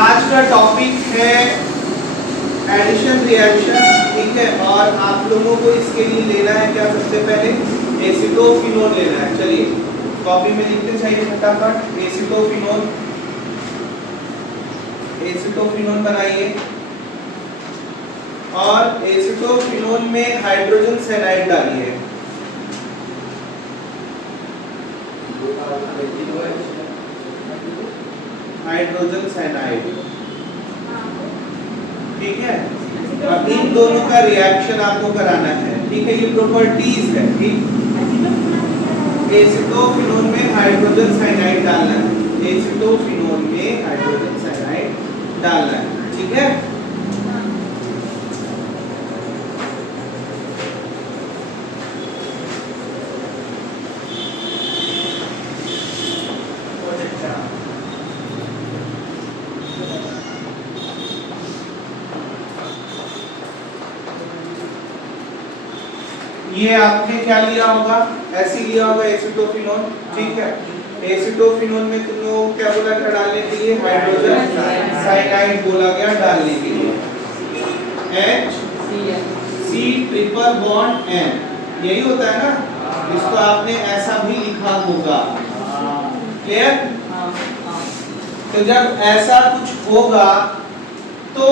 आज का टॉपिक है एडिशन रिएक्शन, ठीक है। और आप लोगों को इसके लिए लेना है क्या, सबसे पहले एसीटोफिनोन लेना है। चलिए कॉपी में लिखते जाइए फटाफट। एसीटोफिनोन, एसीटोफिनोन बनाइए और एसीटोफिनोन में हाइड्रोजन सल्फाइड डालिए। हाइड्रोजन साइनाइड, ठीक है। अब इन दोनों का रिएक्शन आपको कराना है, ठीक है। ये प्रॉपर्टीज है, ठीक। एसीटोफिनोन में हाइड्रोजन साइनाइड डालना है, एसीटोफिनोन में हाइड्रोजन साइनाइड डालना है, ठीक है। ये आपने क्या लिया होगा, ऐसे लिया होगा एसीटोफिनोन, ठीक है। एसीटोफिनोन में तुम लोगों को क्या बोला था डालने के लिए, हाइड्रोजन साइनाइड बोला गया डालने के लिए। HC ट्रिपल बॉन्ड N, यही होता है ना। इसको आपने ऐसा भी लिखा होगा, क्लियर। तो जब ऐसा कुछ होगा तो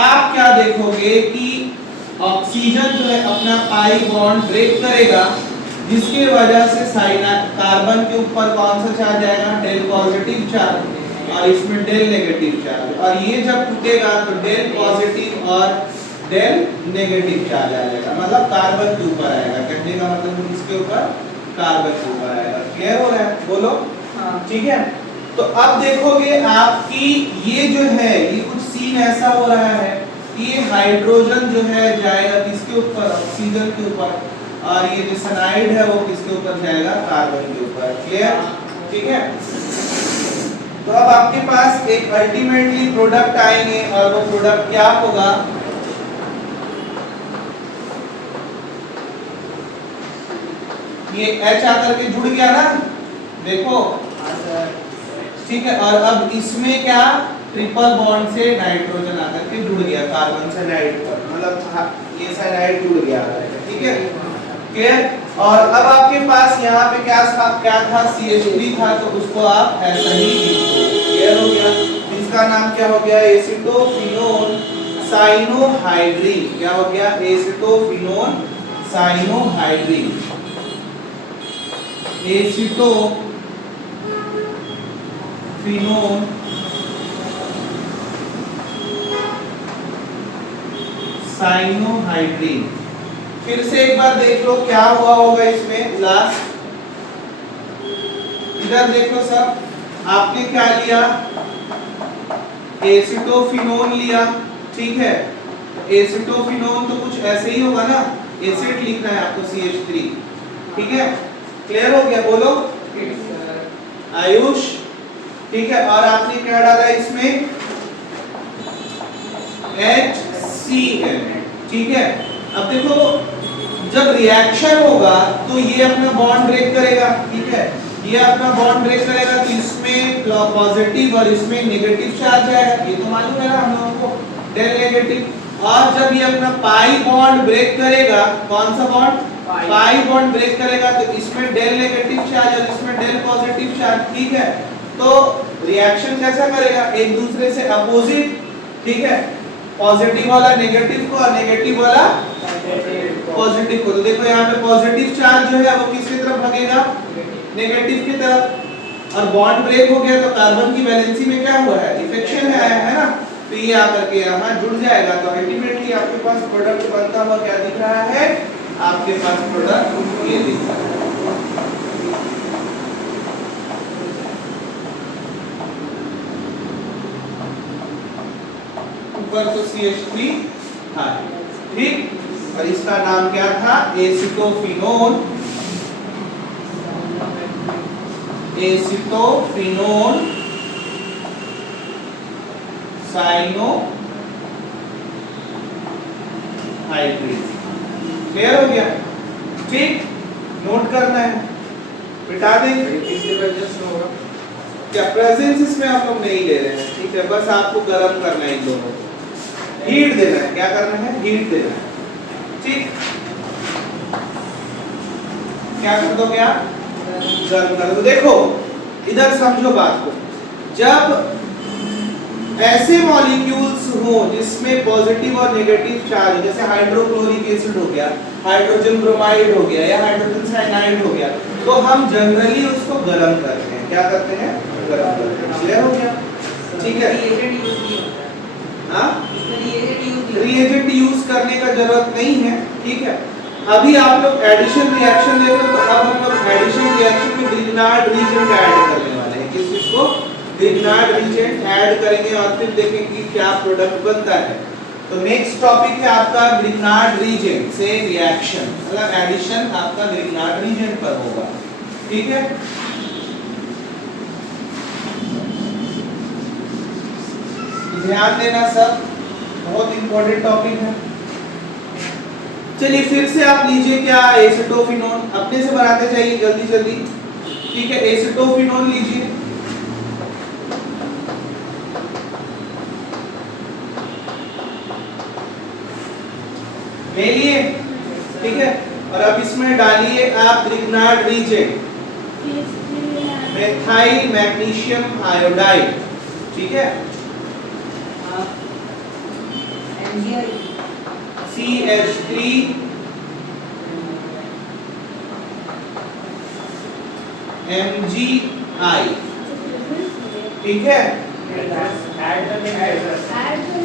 आप क्या देखोगे कि ऑक्सीजन जो है अपना पाई बॉन्ड ब्रेक करेगा, जिसकी वजह से कार्बन के ऊपर कौन सा चार्ज आएगा, डेल पॉजिटिव चार्ज, और इसमें डेल नेगेटिव चार्ज। और ये जब टूटेगा तो डेल पॉजिटिव और डेल नेगेटिव चार्ज आ जाएगा, मतलब कार्बन के ऊपर आएगा। कहने का मतलब इसके ऊपर कार्बन के ऊपर आएगा। क्लियर हो रहा है, बोलो ठीक है। तो अब देखोगे आपकी ये जो है, ये कुछ सीन ऐसा हो रहा है, ये हाइड्रोजन जो है जाएगा किसके ऊपर, ऑक्सीजन के ऊपर, और ये जो सनाइड है वो किसके ऊपर जाएगा, कार्बन के ऊपर। क्लियर, ठीक है। तो अब आपके पास एक अल्टीमेटली प्रोडक्ट आएंगे, और वो प्रोडक्ट क्या होगा, ये H आकर के जुड़ गया ना, देखो, ठीक है। और अब इसमें क्या, ट्रिपल बॉन्ड से नाइट्रोजन आकर के जुड़ गया कार्बन साइनाइड पर, मतलब ये साइनाइड जुड़ गया, ठीक है। क्लियर। और अब आपके पास यहाँ पे क्या था, CH3 था, तो उसको आप ऐसा ही लिखो। क्लियर हो गया। इसका नाम क्या हो गया, एसीटोफिनोन साइनोहाइड्रीन। क्या हो गया, एसीटोफिनोन साइनोहाइड्रीन। Acetophenone cyanohydrin. फिर से एक बार देख लो क्या हुआ होगा इसमें लास्ट। इधर देखो सब, आपने क्या लिया, एसीटोफिनोन लिया, ठीक है। एसीटोफिनोन तो कुछ ऐसे ही होगा ना, एसिड लिखना है आपको CH3, ठीक है। क्लियर हो गया, बोलो आयुष, ठीक है। और आपने क्या डाला इसमें, HCl, ठीक है। अब देखो जब रिएक्शन होगा तो ये अपना बॉन्ड ब्रेक करेगा, ठीक है। ये अपना बॉन्ड ब्रेक करेगा तो इसमें पॉजिटिव और इसमें नेगेटिव चार्ज आएगा, ये तो मालूम है ना हम लोगों को, डेल नेगेटिव। और जब ये अपना पाई बॉन्ड ब्रेक करेगा, कौन सा बॉन्ड, पाई बॉन्ड ब्रेक करेगा, तो इसमें डेल नेगेटिव चार्ज और इसमें डेल पॉजिटिव चार्ज, ठीक है। तो रिएक्शन कैसा करेगा, एक दूसरे से अपोजिट, ठीक है। पॉजिटिव वाला नेगेटिव को और नेगेटिव वाला पॉजिटिव को। तो देखो यहाँ पे पॉजिटिव चार्ज जो है वो किसकी तरफ भागेगा, नेगेटिव की तरफ। और बॉन्ड ब्रेक हो गया तो कार्बन की वैलेंसी में क्या हुआ है, इफेक्शन है ना। तो ये आकर के यहाँ जुड़ जाएगा। तो अल्टीमेटली आपके पास प्रोडक्ट बनता हुआ क्या दिख रहा है, आपके पास प्रोडक्ट ये दिख रहा है। ऊपर तो CH3 था, ठीक। और इसका नाम क्या था, एसीटोफिनोन, एसीटोफिनोन साइनोहाइड्रीन। क्लियर हो गया, ठीक। नोट करना है, बिठा देंगे। क्या प्रेजेंस इसमें आप लोग नहीं ले रहे हैं, ठीक है, बस आपको गर्म करना है इन दोनों को, हीट देना है, क्या करना है, हीट देना है, ठीक, क्या कर दोगे आप, गर्म कर दो। देखो इधर समझो बात को, जब ऐसे मॉलिक्यूल्स हो जिसमें पॉजिटिव और नेगेटिव चार्ज हो, जैसे हाइड्रोक्लोरिक एसिड हो गया, हाइड्रोजन ब्रोमाइड हो गया या हाइड्रोजन साइनाइड हो गया, तो हम जनरली उसको गर्म करते हैं, क्या करते हैं, गर्म करते हैं, क्लियर हो गया, ठीक है, हाँ रिएजेंट यूज करने का जरूरत नहीं है, ठीक है। अभी आप लोग एडिशन रिएक्शन देख रहे हो, तो अब हम लोग एडिशन रिएक्शन में ग्रिग्नार्ड रीजेंट ऐड करने वाले हैं, किस चीज को, ग्रिग्नार्ड रीजेंट ऐड करेंगे और फिर देखेंगे कि क्या प्रोडक्ट बनता है। तो नेक्स्ट टॉपिक है आपका ग्रिग्नार्ड रीजेंट से रिएक्शन, मतलब एडिशन आपका ग्रिग्नार्ड रीजेंट पर होगा, ठीक है। ध्यान देना सब, बहुत इंपॉर्टेंट टॉपिक है। चलिए फिर से आप लीजिए क्या, एसिटोफिनोन, अपने से बनाते जाइए जल्दी जल्दी, ठीक है, एसिटोफिनोन लीजिए, ले लिए, ठीक है, और अब इसमें डालिए आप Grignard reagent, methyl magnesium iodide, ठीक है, CH3 MgI, ठीक है,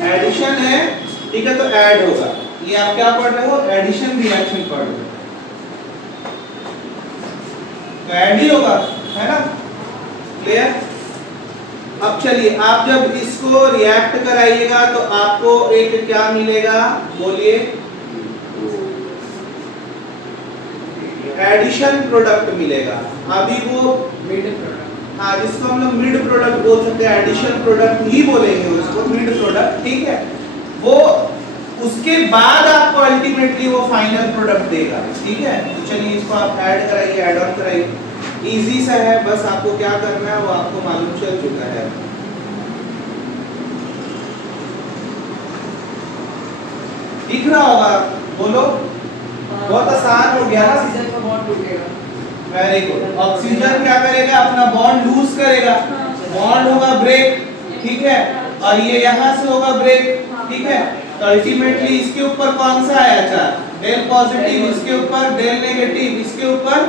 एडिशन है, ठीक है, तो ऐड होगा, ये आप क्या पढ़ रहे हो, एडिशन रिएक्शन पढ़ रहे हो, तो ऐड ही होगा, है ना, क्लियर। अब चलिए आप जब इसको रिएक्ट कराइएगा तो आपको एक क्या मिलेगा, बोलिए, एडिशन प्रोडक्ट मिलेगा। अभी वो मिड प्रोडक्ट, हाँ, जिसको हम लोग मिड प्रोडक्ट बोल सकते हैं, एडिशन प्रोडक्ट ही बोलेंगे उसको, मिड प्रोडक्ट, ठीक है, वो उसके बाद आपको अल्टीमेटली वो फाइनल प्रोडक्ट देगा, ठीक है। तो चलिए इसको आप ऐड कराइए, ऐड ऑन कराइए, इजी सा है, बस आपको क्या करना है वो आपको मालूम चल चुका है। दिख रहा होगा, बोलो, बहुत आसान हो गया ना, ऑक्सीजन का बॉन्ड टूटेगा, वेरी गुड, ऑक्सीजन क्या करेगा, अपना बॉन्ड लूज करेगा, बॉन्ड होगा ब्रेक, ठीक है, और ये यहाँ से होगा ब्रेक, ठीक है, तो अल्टीमेटली इसके ऊपर कौन सा आया चार्ज, डेल पॉजिटिव, इसके ऊपर डेल नेगेटिव, इसके ऊपर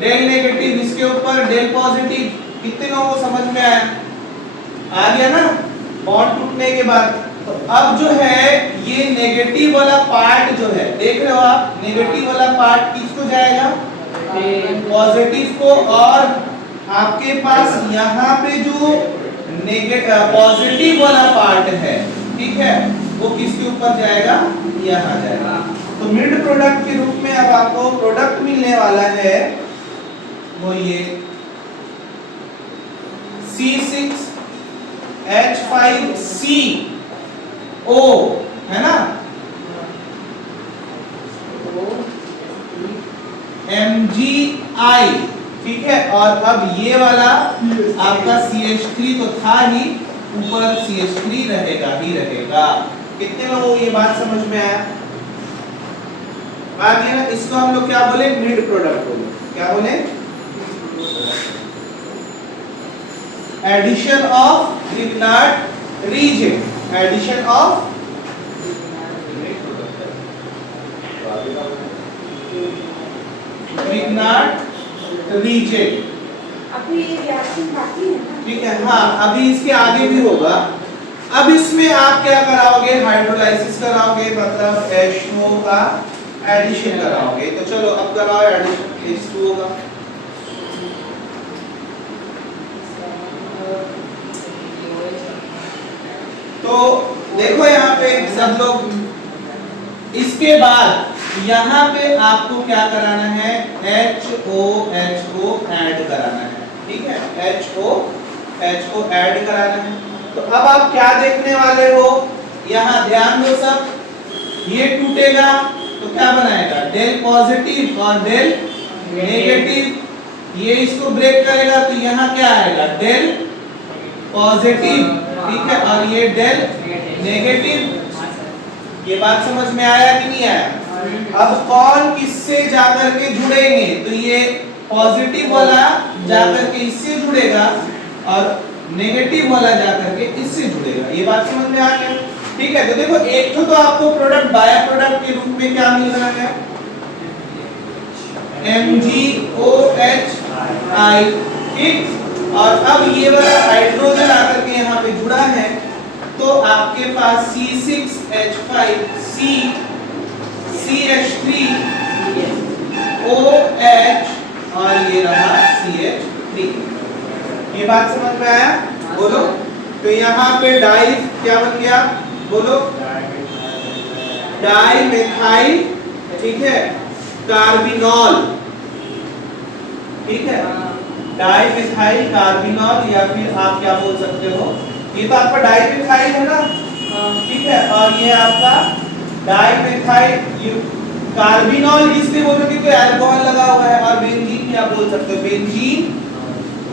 डेल नेगेटिव, इसके ऊपर डेल पॉजिटिव, कितने लोगों को समझ में आया, आ गया ना, बॉन्ड टूटने के बाद। तो अब जो है ये नेगेटिव वाला पार्ट जो है, देख रहे हो आप, नेगेटिव वाला पार्ट किसको जाएगा, पॉजिटिव को, और आपके पास यहाँ पे जो पॉजिटिव वाला पार्ट है, ठीक है, वो किसके ऊपर जाएगा, यहाँ जाएगा। तो मिड प्रोडक्ट के रूप में अब आपको प्रोडक्ट मिलने वाला है वो ये C6H5CO, है ना, MgI, ठीक है, और अब ये वाला आपका CH3 तो था ही, ऊपर CH3 रहेगा ही रहेगा। कितने लोगों को ये बात समझ में आया, आ गया ना। इसको हम लोग क्या बोले, मिड प्रोडक्ट बोले, क्या बोले, addition of Grignard reagent, addition of Grignard reagent, अभी ये रिएक्शन बाकी है ना, ठीक है, हाँ, अभी इसके आगे भी होगा। अब इसमें आप क्या कराओगे, हाइड्रोलाइसिस कराओगे, मतलब H2O का एडिशन कराओगे। तो चलो अब कराओ एडिशन, H2O का, तो देखो यहाँ पे सब लोग, इसके बाद यहाँ पे आपको क्या कराना है, HO ऐड कराना है, ठीक है, HO ऐड कराना है। तो अब आप क्या देखने वाले हो, यहाँ ध्यान दो सब, ये टूटेगा तो क्या बनाएगा, डेल पॉजिटिव और डेल नेगेटिव, ये इसको ब्रेक करेगा तो यहाँ क्या आएगा, डेल पॉजिटिव, ठीक है, और ये डेल नेगेटिव। ये बात समझ में आया कि नहीं आया? अब कौन किससे जाकर के जुड़ेंगे, तो ये पॉजिटिव वाला जाकर के इससे जुड़ेगा और नेगेटिव वाला जाकर के इससे जुड़ेगा। ये बात समझ में आ गया? ठीक है, तो देखो एक तो आपको प्रोडक्ट बाय प्रोडक्ट के रूप में क्या मिल रहा है, MgOH, ठीक। और अब ये वाला हाइड्रोजन आकर के यहाँ पे जुड़ा है, तो आपके पास C6H5 C CH3 OH और ये रहा CH3। ये बात समझ में आया? बोलो। तो यहाँ पे डाई क्या बन गया, बोलो, डाई मिथाइल, ठीक है, कार्बिनॉल, ठीक है, डाई मिथाइल कार्बिनॉल, या फिर आप क्या बोल सकते हो, ये तो आपका डाई मिथाइल है ना, ठीक है, और ये आपका डाई मिथाइल कार्बिनॉल इसलिए बोल रहे कि कोई अल्कोहल लगा हुआ है, और बेंजीन भी आप बोल सकते हो, बेंजीन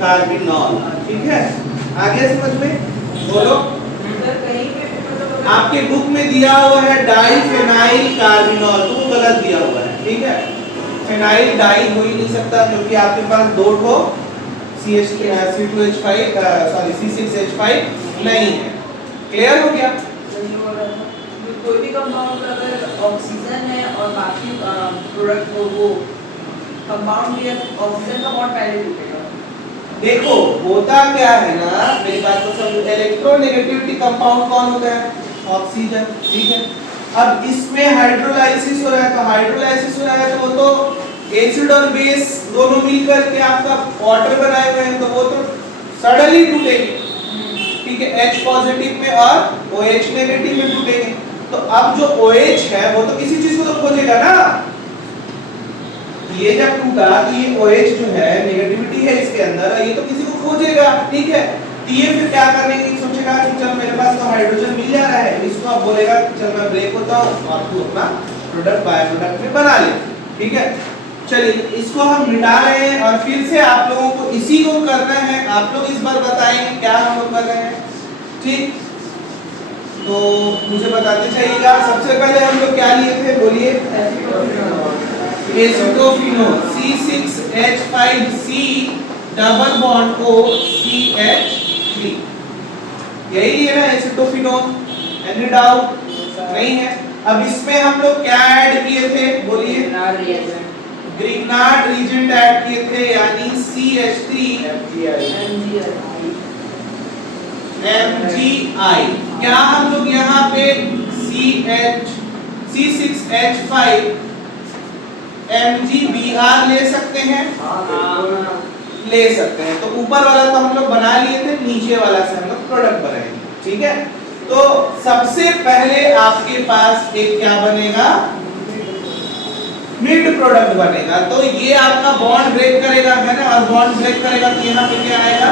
कार्बिनॉल, ठीक है। आगे समझ में, बोलो। आपके बुक में दिया हुआ है डाइफेनाइल कार्बिनॉल, तो वो गलत दिया हुआ है, ठीक है। फेनाइल डाई हो ही नहीं सकता क्योंकि आपके पास दो ठो C2H5 सॉरी C6H5 नहीं है। क्लियर हो गया? कोई भी कंपाउंड अगर ऑक्सीजन है और बाकी प्रोडक्ट वो कंपाउंड भी है, ऑक्सीजन का बॉन्ड पहले टूटेगा। देखो होता क्या है ना, मेरी बात को समझो, इलेक्ट्रोनेगेटिविटी कंपाउंड कौन होता है, ऑक्सीजन, ठीक है। अब इसमें हाइड्रोलाइसिस हो रहा है, तो हाइड्रोलाइसिस हो रहा है तो वो तो एसिड और बेस दोनों मिलकर के आपका वाटर बनाए हुए हैं, तो वो तो सडनली टूटेंगे, ठीक है, H पॉजिटिव में और OH नेगेटिव में टूटेंगे। तो अब जो OH है वो तो किसी चीज को तो खोजेगा ना, ये जब टूटा तो ये OH जो है नेगेटिविटी है इसके अंदर, ये तो किसी को खोजेगा, ठीक है। तो ये फिर क्या करेंगे, सोचेगा कि चल मेरे पास तो हाइड्रोजन मिल जा रहा है, इसको अब बोलेगा कि चल मैं ब्रेक होता हूं और तू अपना प्रोडक्ट बाय प्रोडक्ट में बना ले, ठीक है। चलिए इसको हम मिटा रहे हैं और फिर से आप लोगों को इसी को करना है, आप लोग इस बार बताएंगे क्या हम लोग कर रहे हैं, ठीक। तो मुझे बताते चाहिएगा, सबसे पहले हम लोग क्या लिए थे, बोलिए, एसिटोफिनोल C6H5C double bond O CH3, यही लिए ना एसिटोफिनोल, एनी डाउट नहीं है? अब इसमें हम लोग क्या ऐड किए थे, बोलिए, ग्रिग्नार्ड रीजेंट ऐड किए थे, यानी CH3 MgI। क्या हम लोग यहाँ पे C6H5 MgBr ले सकते हैं? ले सकते हैं। तो ऊपर वाला तो हम लोग बना लिए थे, नीचे वाला से हम लोग प्रोडक्ट बनाएंगे, ठीक है। तो सबसे पहले आपके पास एक क्या बनेगा, मिड प्रोडक्ट बनेगा। तो ये आपका बॉन्ड ब्रेक करेगा, है ना, और बॉन्ड ब्रेक करेगा तो यहाँ पे क्या आएगा,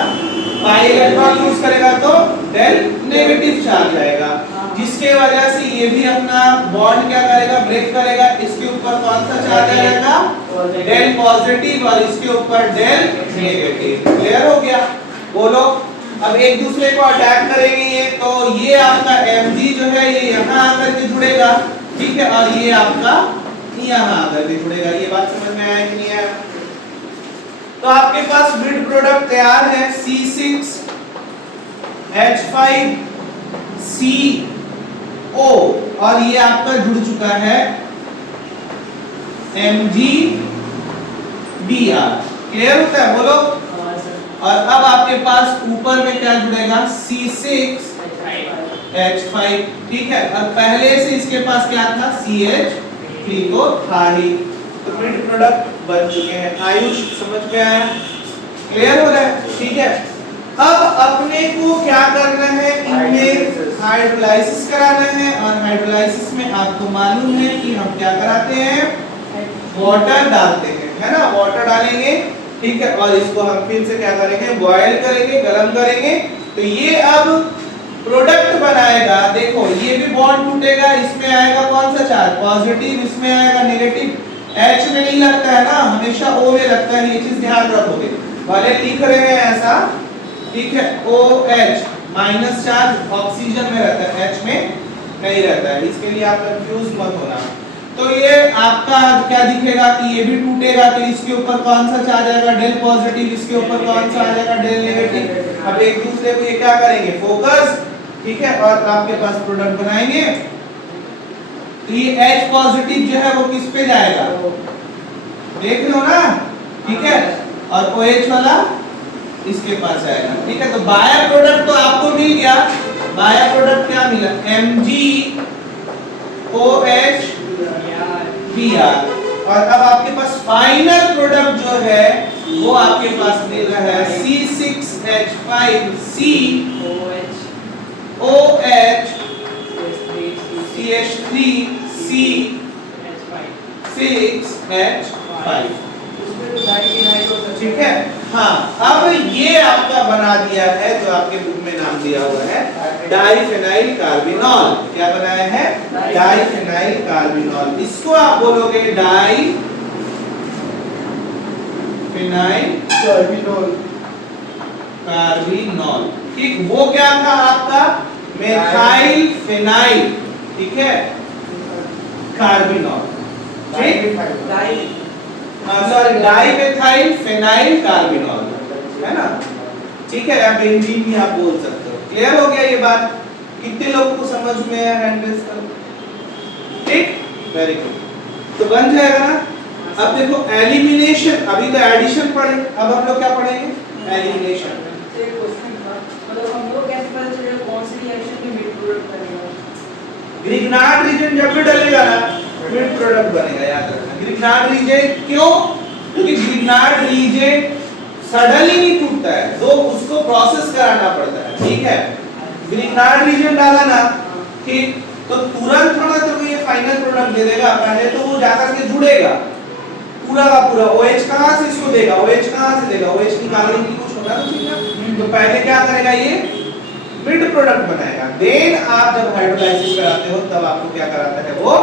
पाई इलेक्ट्रॉन यूज करेगा तो डेल नेगेटिव चार्ज आएगा, जिसके वजह से ये भी अपना बॉन्ड क्या करेगा, ब्रेक करेगा। इसके ऊपर कौन सा चार्ज आएगा, डेल पॉजिटिव, और इसके ऊपर डेल नेगेटिव। क्लियर हो गया? बोलो। अब एक दूसरे को अटैक करेंगे ये, तो ये आपका Mg जो है ये यहाँ आकर के जुड़ेगा, ठीक है, और ये आपका यहाँ आकर के जुड़ेगा। ये बात समझ में आया कि नहीं आया? तो आपके पास मिड प्रोडक्ट तैयार है, C6H5CO, और ये आपका जुड़ चुका है MgBr। क्लियर होता है? बोलो। और अब आपके पास ऊपर में क्या जुड़ेगा, C6H5, ठीक है, और पहले से इसके पास क्या था, CH3 को था ही, तो मिड प्रोडक्ट बन चुके हैं। आयुष समझ में आया? क्लियर हो रहा है? ठीक है। अब अपने को क्या करना है, इनमें हाइड्रोलाइसिस कराना है, और हाइड्रोलाइसिस में आपको मालूम है कि हम क्या कराते हैं, वाटर डालते हैं, है ना, वाटर डालेंगे, ठीक है, और इसको हम फिर से क्या करेंगे, बॉयल करेंगे, गर्म करेंगे। तो ये अब प्रोडक्ट बनाएगा। देखो ये भी बॉन्ड टूटेगा, इसमें आएगा कौन सा चार्ज, पॉजिटिव, इसमें आएगा नेगेटिव। H में नहीं लगता है ना, हमेशा O में लगता है, ये चीज ध्यान रखोगे। वाले लिख रहे हैं ऐसा ठीक है, OH माइनस चार्ज ऑक्सीजन में रहता है, H में नहीं रहता है, इसके लिए आप कंफ्यूज मत होना। तो ये आपका क्या दिखेगा कि ये भी टूटेगा, तो इसके ऊपर कौन सा चार्ज आएगा, डेल पॉजिटिव, इसके ऊपर कौन सा आ जाएगा, डेल नेगेटिव। अब एक दूसरे को ये क्या करेंगे, फोकस, ठीक है, और आपके पास प्रोडक्ट बनाएंगे। तो ये H पॉजिटिव जो है वो किस पे जाएगा, देख रहे हो ना, ठीक है, और OH वाला इसके पास आएगा, ठीक है। तो बाय प्रोडक्ट तो आपको मिल गया, बाय प्रोडक्ट क्या मिला, MgOH Br, और अब आपके पास फाइनल प्रोडक्ट जो है वो आपके पास मिल रहा है C6H5COH CH3C6H5, ठीक है। हाँ, अब ये आपका बना दिया है जो आपके बुक में नाम दिया हुआ है डाइफेनाइल कार्बिनॉल। क्या बनाया है, डाइफेनाइल कार्बिनॉल। इसको आप बोलोगे डाइफेनाइल कार्बिनॉल, ठीक। वो क्या था आपका, मेथाइल फेनाइल, ठीक है, कार्बिनॉल, ठीक, सॉरी डाइमेथाइल फेनाइल कार्बिनॉल, है ना, ठीक है। अब बेंजीन भी आप बोल सकते हो। क्लियर हो गया ये बात, कितने लोगों को समझ में आया हैंड रेस कर, ठीक, वेरी गुड। तो बन जाएगा ना। अब देखो एलिमिनेशन, अभी तो एडिशन पढ़े, अब हम लोग क्या पढ़ेंगे, एलिमिनेशन। मतलब हम लोग कैसे पता चलेगा कौन सी रिएक्शन में मिड प्रोडक्ट बनेगा, ग्रिग्नार्ड रीजन जब भी डलेगा ना मिड प्रोडक्ट बनेगा, याद रखना। ग्रिग्नार्ड रीजन क्यों, क्योंकि ग्रिग्नार्ड रीजन सडनली नहीं टूटता है, तो उसको प्रोसेस कराना पड़ता है, ठीक है। ग्रिग्नार्ड रीजन डाला ना, ठीक, तो तुरंत थोड़ा तो ये फाइनल प्रोडक्ट दे देगा, पहले तो वो जाकर के जुड़ेगा पूरा का पूरा। OH कहां से इसको देगा, OH कहां से देगा, OH निकालने के लिए कुछ होना तो चाहिए। तो पहले क्या करेगा, ये मिड प्रोडक्ट बनाएगा, देन आप जब हाइड्रोलाइसिस कराते हो तब आपको क्या कराता है, वो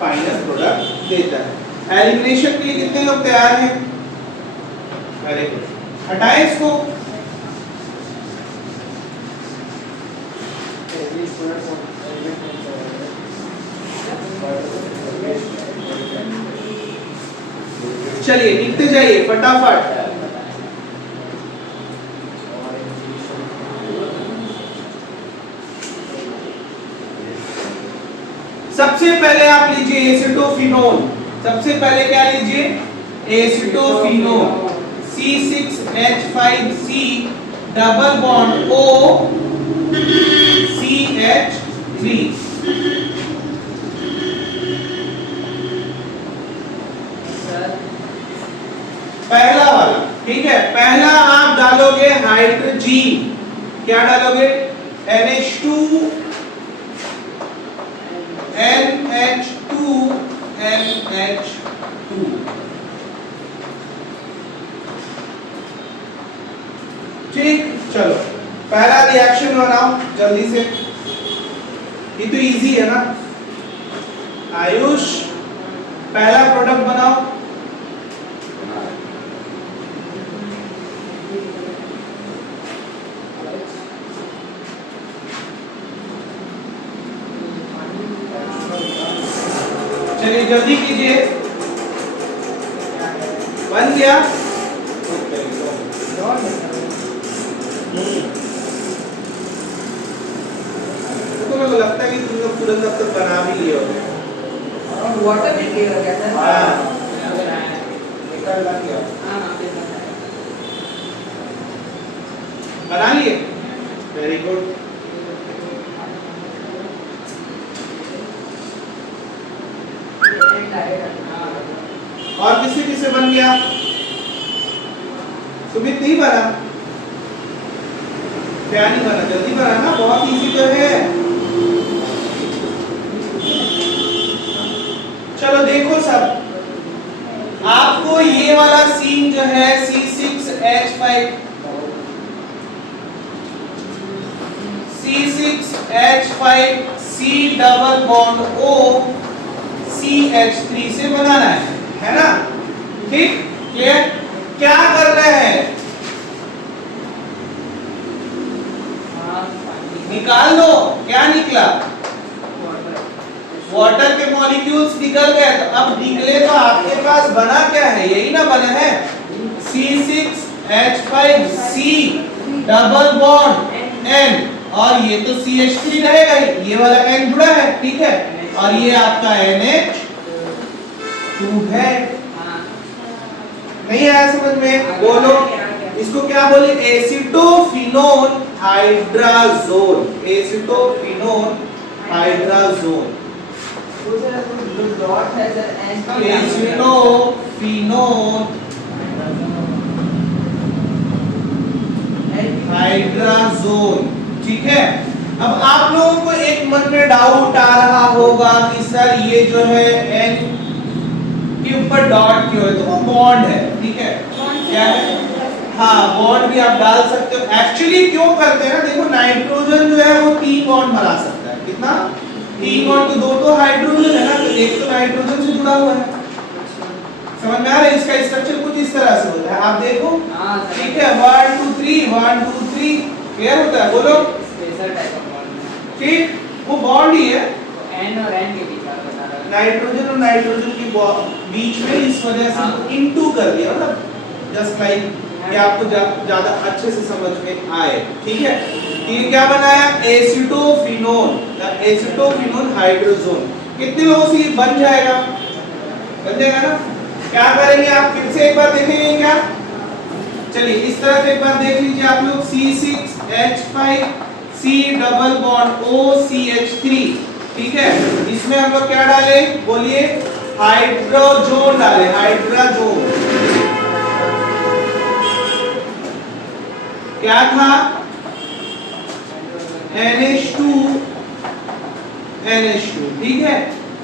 फाइनल प्रोडक्ट देता है। एलिमिनेशन के लिए कितने लोग तैयार हैं, वेरी गुड। हटाएं इसको, चलिए लिखते जाइए फटाफट। सबसे पहले आप लीजिए एसिटोफिनोल, सबसे पहले क्या लीजिए, एसिटोफिनोल, C6H5C double bond O CH3, पहला वाला, ठीक है। पहला आप डालोगे हाइड्रोजन, क्या डालोगे, NH2 NH2 NH2, ठीक। चलो पहला रिएक्शन बनाओ जल्दी से, ये तो इजी है ना। आयुष पहला प्रोडक्ट बनाओ, चलिए जल्दी कीजिए, बन गया। तो मेरे को लगता है कि तुम लोग तुरंत अब तक बना भी लिए होगे। वाटर में क्या कहते हैं, हाँ, बना लिए, वेरी गुड। और किसी किसे बन गया, सुमित नहीं बना, क्या नहीं बना, जल्दी बना ना, बहुत इजी तो है। चलो देखो सब, आपको ये वाला सीन जो है C6H5C double bond O CH3 से बनाना है ना, ठीक, क्लियर। क्या करना है, निकाल दो, क्या निकला? वाटर के मॉलिक्यूल्स निकल गए। तो अब निकले तो आपके पास बना क्या है? यही ना बना है C6H5C डबल बॉन्ड N, और ये तो CH3 रहेगा ही, ये वाला N जुड़ा है, ठीक है, और ये आपका NH2 है। नहीं आया समझ में? बोलो इसको क्या बोले? Acetophenone hydrazone, acetophenone hydrazone, acetophenone हाइड्राजोल, ठीक है। अब आप लोगों को एक मन में डाउट आ रहा होगा कि सर ये जो है N के ऊपर डॉट क्यों है? तो वो बॉन्ड है, ठीक है, क्या है? हाँ, बॉन्ड भी आप डाल सकते हो। एक्चुअली क्यों करते हैं ना, देखो नाइट्रोजन जो है वो 3 बॉन्ड बना सकता है। कितना? 3 बॉन्ड। तो 2 तो हाइड्रोजन है ना, तो एक तो नाइट्रोजन से जुड़ा हुआ है। समझ में आ रहा है? इसका स्ट्रक्चर कुछ इस तरह से होता है, आप देखो, ठीक है, 1 2 3 1 2 3 क्लियर होता है? बोलो स्पेशल टाइप ऑफ बॉन्ड, ठीक, वो बॉन्ड ही है N और N के बीच आप बता रहे हो। नाइट्रोजन और नाइट्रोजन के बीच में, इस वजह से इनटू कर दिया, मतलब जस्ट लाइक कि आपको ज्यादा अच्छे से समझ में आए, ठीक है। ये क्या बनाया? Acetophenone, acetophenone hydrazone. कितने लोगों से ये बन जाएगा? बन जाएगा ना? क्या करेंगे आप? फिर से एक बार देखेंगे क्या? चलिए इस तरह से एक बार देख लीजिए आप लोग। C6H5C डबल बॉन्ड OCH3, ठीक है, इसमें हम लोग क्या डाले? बोलिए, हाइड्रोजोन डाले, हाइड्रोजोन। क्या था? NH2, ठीक है।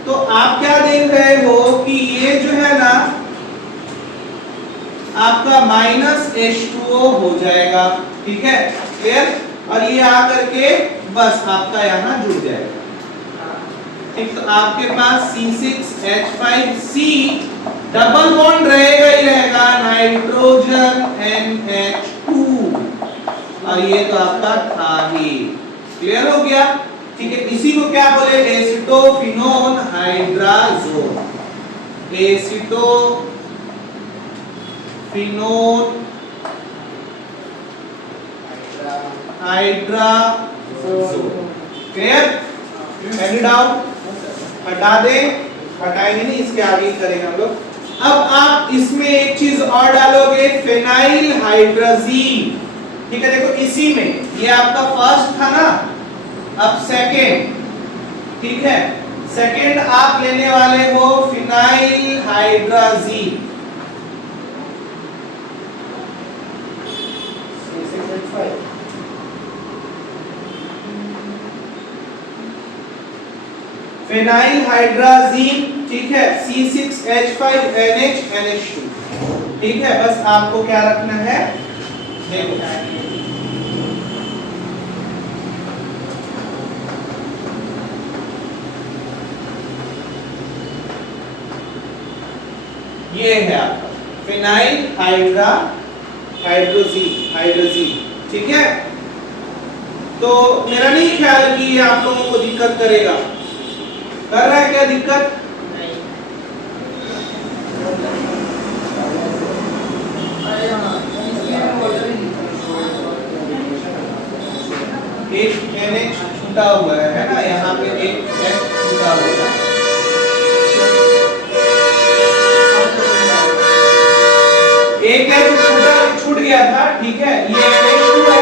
तो आप क्या देख रहे हो कि ये जो है ना आपका -H2O हो जाएगा, ठीक है, क्लियर, और ये आकर के बस आपका यहाँ जुड़ जाएगा, ठीक। तो आपके पास C6H5C डबल बॉन्ड रहेगा ही रहेगा, नाइट्रोजन NH2, और ये तो आपका था ही, क्लियर हो गया, ठीक है। इसी को क्या बोले? Acetophenone hydrazone, acetophenone hydrazone, clear? Any doubt? हटा दे, हटाएंगे नहीं, इसके आगे ही करेंगे हम लोग। अब आप इसमें एक चीज और डालोगे, फेनाइल हाइड्राजीन, ठीक है। देखो इसी में ये आपका फर्स्ट था ना, अब सेकेंड, ठीक है, सेकेंड आप लेने वाले हो फिनाइल हाइड्राजीन, फिनाइल हाइड्राजीन, ठीक है, C6H5NH2, ठीक है। बस आपको क्या रखना है? देखो ये है आपका फिनाइल हाइड्रोजीन, ठीक है। तो मेरा नहीं ख्याल कि ये आप लोगों को दिक्कत करेगा। कर रहा है क्या दिक्कत? एक NH छूटा हुआ है ना, यहाँ पे एक H छूटा हुआ है, एक छूट गया था, ठीक है, ये NH2 है,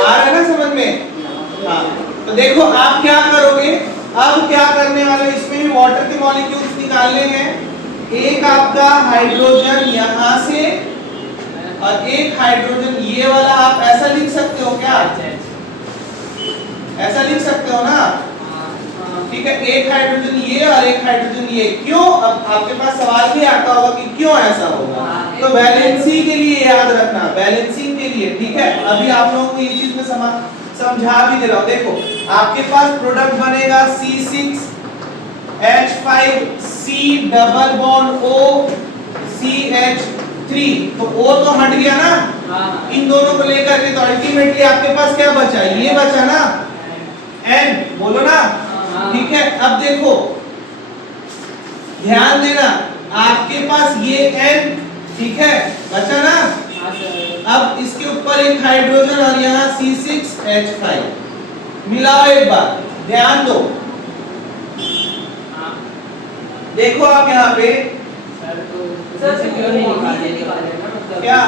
आ रहा है ना समझ में? हाँ, तो देखो आप क्या करोगे, अब क्या करने वाले, इसमें भी वाटर के मॉलिक्यूल्स निकालने हैं। एक आपका हाइड्रोजन यहाँ से और एक हाइड्रोजन ये वाला, आप ऐसा लिख सकते हो क्या? ऐसा लिख सकते हो ना, ठीक है, एक हाइड्रोजन ये और एक हाइड्रोजन ये। क्यों? अब आपके पास सवाल भी आता होगा कि क्यों ऐसा होगा, तो बैलेंसिंग के लिए याद रखना, बैलेंसिंग के लिए, ठीक है। अभी आप लोगों को ये चीज में समझा भी दे रहा हूं। देखो आपके पास प्रोडक्ट बनेगा C6H5C डबल बॉन्ड OCH3, 3 तो O तो हट गया ना, इन दोनों को लेकर के, तो अल्टीमेटली आपके पास क्या बचा, ये बचा ना n, बोलो ना। ठीक है, अब देखो ध्यान देना, आपके पास ये n, ठीक है, बचा ना। अब इसके ऊपर एक हाइड्रोजन और यहाँ C6H5 मिलाओ, एक बार ध्यान दो, देखो आप यहाँ पे सर क्यों नहीं निकाले ना, मतलब क्या?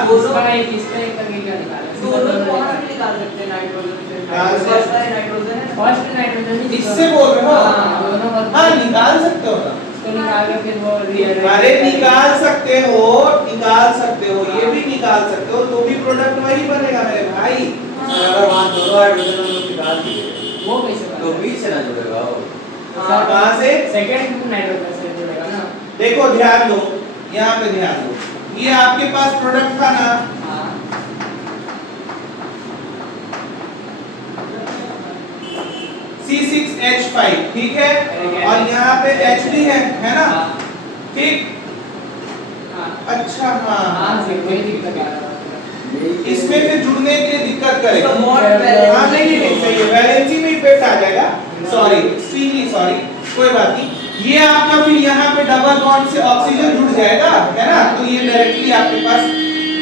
इसका एक करके क्या निकाले, दोनों को वहां से निकाल सकते हैं नाइट्रोजन से, फर्स्ट है नाइट्रोजन है, फर्स्ट नाइट्रोजन इससे बोल रहे हो? हां दोनों मतलब हाँ निकाल सकते हो ना, तो निकाल के फिर वो रियल, अरे निकाल सकते हो, निकाल सकते हो, ये भी निकाल सकते हो, तो भी प्रोडक्ट वही बनेगा मेरे भाई। अगर वहाँ दोनों हाइड्रोजन हम लोग निकाल दिए वो कैसे तो बीच से ना जुड़ेगा वो। हाँ, कहाँ से? सेकंड नाइट्रोजन से जुड़ेगा ना। देखो ध्यान दो, यहाँ पे ध्यान दो, ये आपके पास प्रोडक्ट था ना, हाँ C6H5, ठीक है, और यहाँ पे H भी है ना, ठीक। अच्छा हाँ, इसमें फिर जुड़ने के लिए दिक्कत करेगा। तो बॉन्ड पहले- हाँ नहीं सही है, वैलेंसी में इफेक्ट आ जाएगा, सॉरी एक्सट्रीमली सॉरी, कोई बात नहीं। ये आपका फिर यहाँ पे डबल बॉन्ड से ऑक्सीजन जुड़ जाएगा, है ना, तो ये डायरेक्टली आपके पास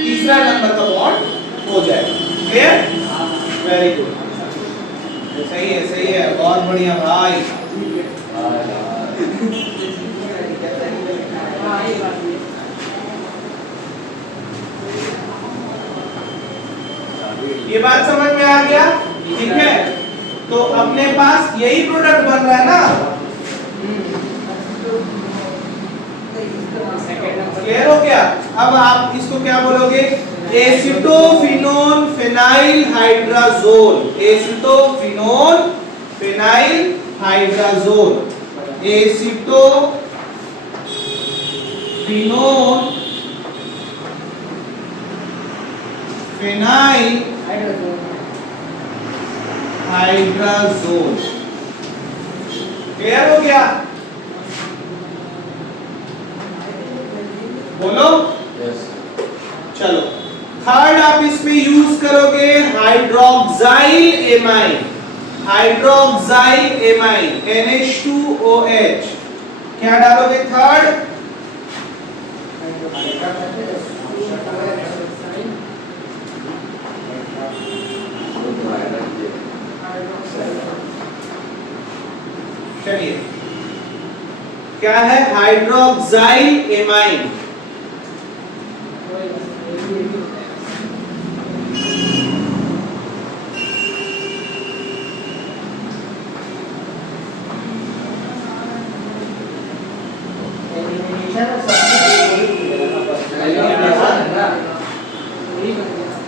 तीसरा नंबर का बॉन्ड हो जाएगा। क्लियर? वेरी गुड, सही है, बहुत बढ़िया भाई। हाँ ये बात है। ये बात समझ में आ गया, ठीक है, तो अपने पास यही प्रोडक्ट बन रहा है ना, क्लियर हो गया। अब आप इसको क्या बोलोगे, acetophenone phenyl hydrazone, acetophenone phenyl hydrazone, acetophenone phenyl hydrazone, clear हो गया, बोलो। यस चलो थर्ड आप इसमें यूज करोगे hydroxyl amine, hydroxyl amine NH2OH, क्या डालोगे थर्ड, चलिए क्या है, हाइड्रोक्साइल एमाइन,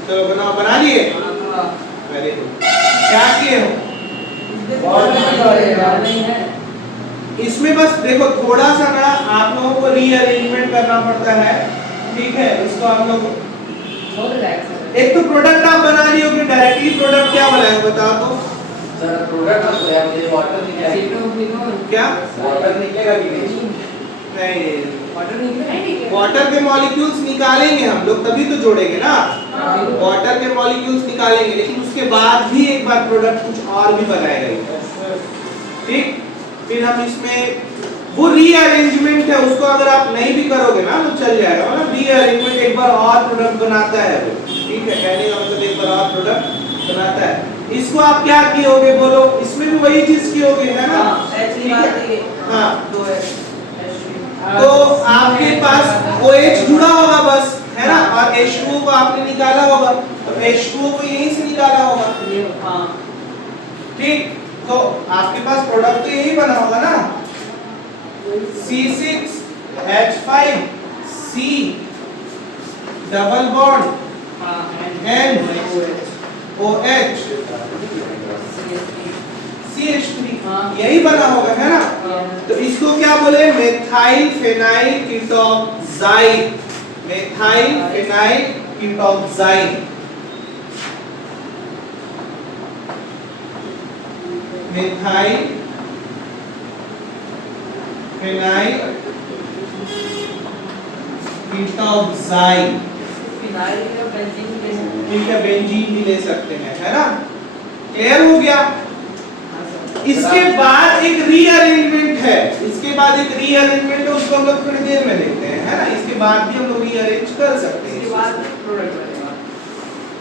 चलो बनाओ, बना लिए, वेरी गुड। क्या किए हो इसमें, बस देखो थोड़ा सा ना आप लोगों को रीअरेंजमेंट करना पड़ता है, ठीक है, इसको आप लोग एक तो प्रोडक्ट आप बना रही हो कि डायरेक्टली प्रोडक्ट क्या बनाए बताओ तो, सर प्रोडक्ट मत है, मुझे वाटर निकलेगा, क्या वाटर निकलेगा कि नहीं? नहीं, वाटर के मॉलिक्यूल्स निकालेंगे हम लोग, तभी तो जोड़ेंगे ना, वाटर के मॉलिक्यूल्स निकालेंगे, लेकिन उसके बाद भी एक बार प्रोडक्ट कुछ और भी बनाएगा, ठीक। फिर हम इसमें वो रीअरेंजमेंट है, उसको अगर आप नहीं भी करोगे ना तो चल जाएगा, मतलब रीअरेंजमेंट एक बार और प्रोडक्ट बनाता है वो, ठीक है, कहने का मतलब एक बार और प्रोडक्ट बनाता है। इसको आप क्या कियोगे बोलो, इसमें भी वही चीज कियोगे, है ना, हाँ, तो आपके पास OH जुड़ा होगा बस, है ना, और H2O को आपने निकाला होगा, तो H2O को यहीं से निकाला होगा, ठीक, तो आपके पास प्रोडक्ट तो यही बना होगा ना, C6H5 C double bond NOH CH3, यही बना होगा, है ना, तो इसको क्या बोले, methyl phenyl ketoxide, methyl phenyl ketoxide, methyl phenyl ketoxide, phenyl या बेंजीन ले सकते हैं। ठीक है, बेंजीन भी ले सकते हैं, है ना। क्लियर हो गया। इसके बाद एक रीअरेंजमेंट है, इसके बाद एक रीअरेंजमेंट है, उसको हम लोग थोड़ी देर में देखते हैं, है ना। इसके बाद भी हम लोग रीअरेंज कर सकते हैं। इसके बाद प्रोडक्ट बनेगा।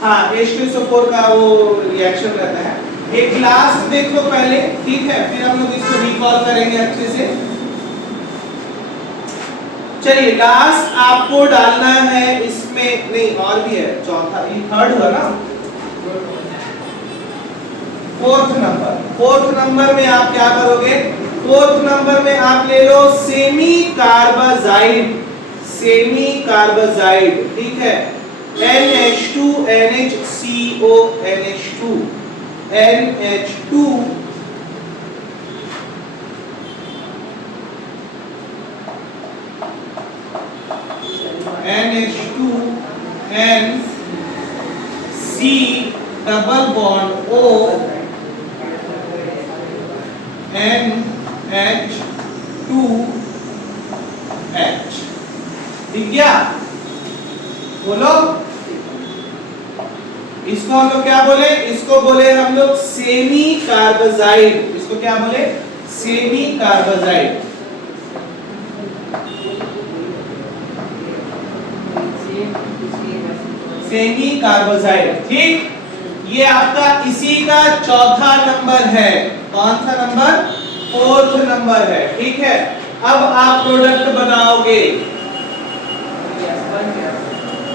हाँ, H2SO4 का वो रिएक्शन रहता है। एक ग्लास देख लो पहले, ठीक है, फिर हम लोग इसको रिकॉल करेंगे अच्छे से। चलिए, लास्ट आपको डालना है इसमें, नहीं और भी है, चौथा, ये थर्ड हुआ ना। फोर्थ नंबर में आप क्या करोगे? फोर्थ नंबर में आप ले लो सेमी कार्बाजाइड, ठीक है, NH2 NHCO NH2 NH2 NH2 N C double bond O NH2H, ठीक है। बोलो, इसको हम लोग क्या बोले? इसको बोले हम लोग सेमी कार्बाजाइड। इसको क्या बोले? Semi carbazide. सेमी कार्बाजाइड, ठीक। ये आपका इसी का चौथा नंबर है। कौन सा नंबर? फोर्थ नंबर है, ठीक है। अब आप प्रोडक्ट बनाओगे,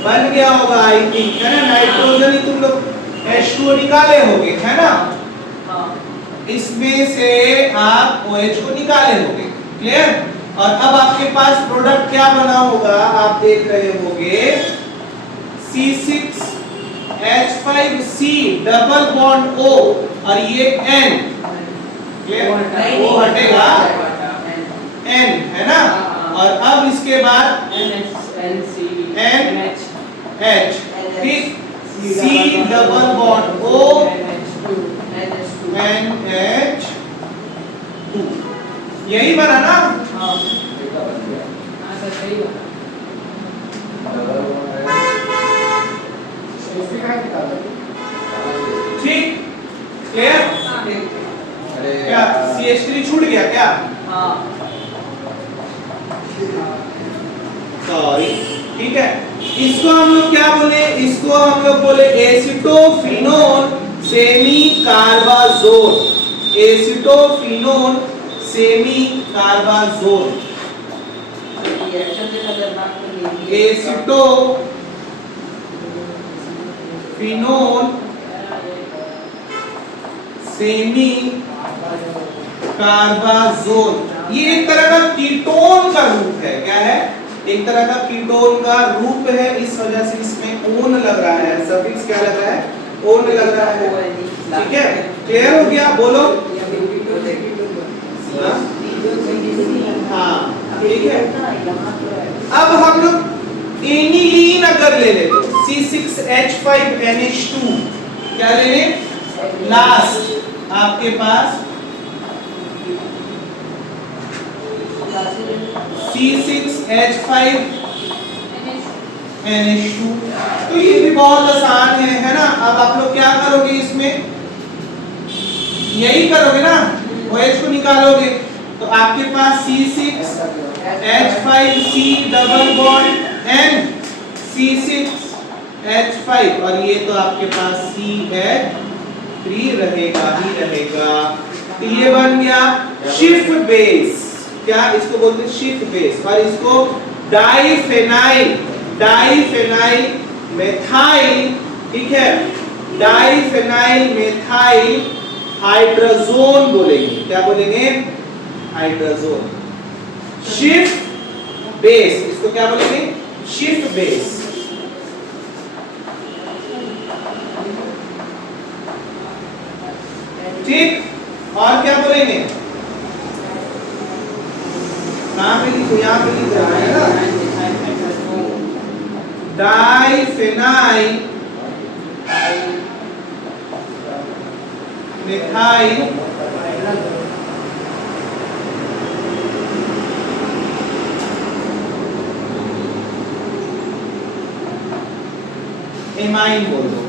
बन गया होगा आई थिंक, है ना। नाइट्रोजन ही तुम लोग H2O निकाले होगे, है ना। इसमें से आप OH को निकाले होगे, क्लियर। और अब आपके पास प्रोडक्ट क्या बना होगा? आप देख रहे होगे C6H5C डबल बॉन्ड O और ये N, क्लियर, वो हटेगा N, है ना। और अब इसके बाद NH, ठीक, C double bond O NH2, यही बना ना। ठीक, क्लियर। क्या CH3 छूट गया क्या? सॉरी, ठीक है। इसको हम लोग क्या बोले? इसको हम लोग बोले acetophenone semicarbazone. Acetophenone semicarbazone, acetophenone semicarbazone. ये एक तरह का कीटोन का रूप है। क्या है? एक तरह का कीटोन का रूप है, इस वजह से इसमें ओन लग रहा है, सफिक्स क्या लग रहा है? ओन लग रहा है, ठीक है। क्लियर हो गया? बोलो। हाँ, ठीक है। अब हम लोग एनिलीन अगर ले ले तो C6H5NH2, क्या ले ले? लास्ट आपके पास C6H5NH2, तो ये भी बहुत आसान है ना। अब आप लोग क्या करोगे? इसमें यही करोगे ना, OH को निकालोगे, तो आपके पास C6H5C double bond N C6H5 और ये तो आपके पास CH3 रहेगा ही रहेगा। तो ये बन गया शिफ्ट बेस। क्या इसको बोलते हैं? Shift base. और इसको डाइफेनाइल मेथाइल, ठीक है, डाइफेनाइल मेथाइल हाइड्रोजोन बोलेंगे। क्या बोलेंगे? हाइड्रोजोन। शिफ्ट बेस, इसको क्या बोलेंगे? Shift base. ठीक, और क्या बोलेंगे? यहाँ पे लिखो, यहाँ पे लिख रहा है ना, डाइफेनाइल मिथाइल एमाइन बोल दो,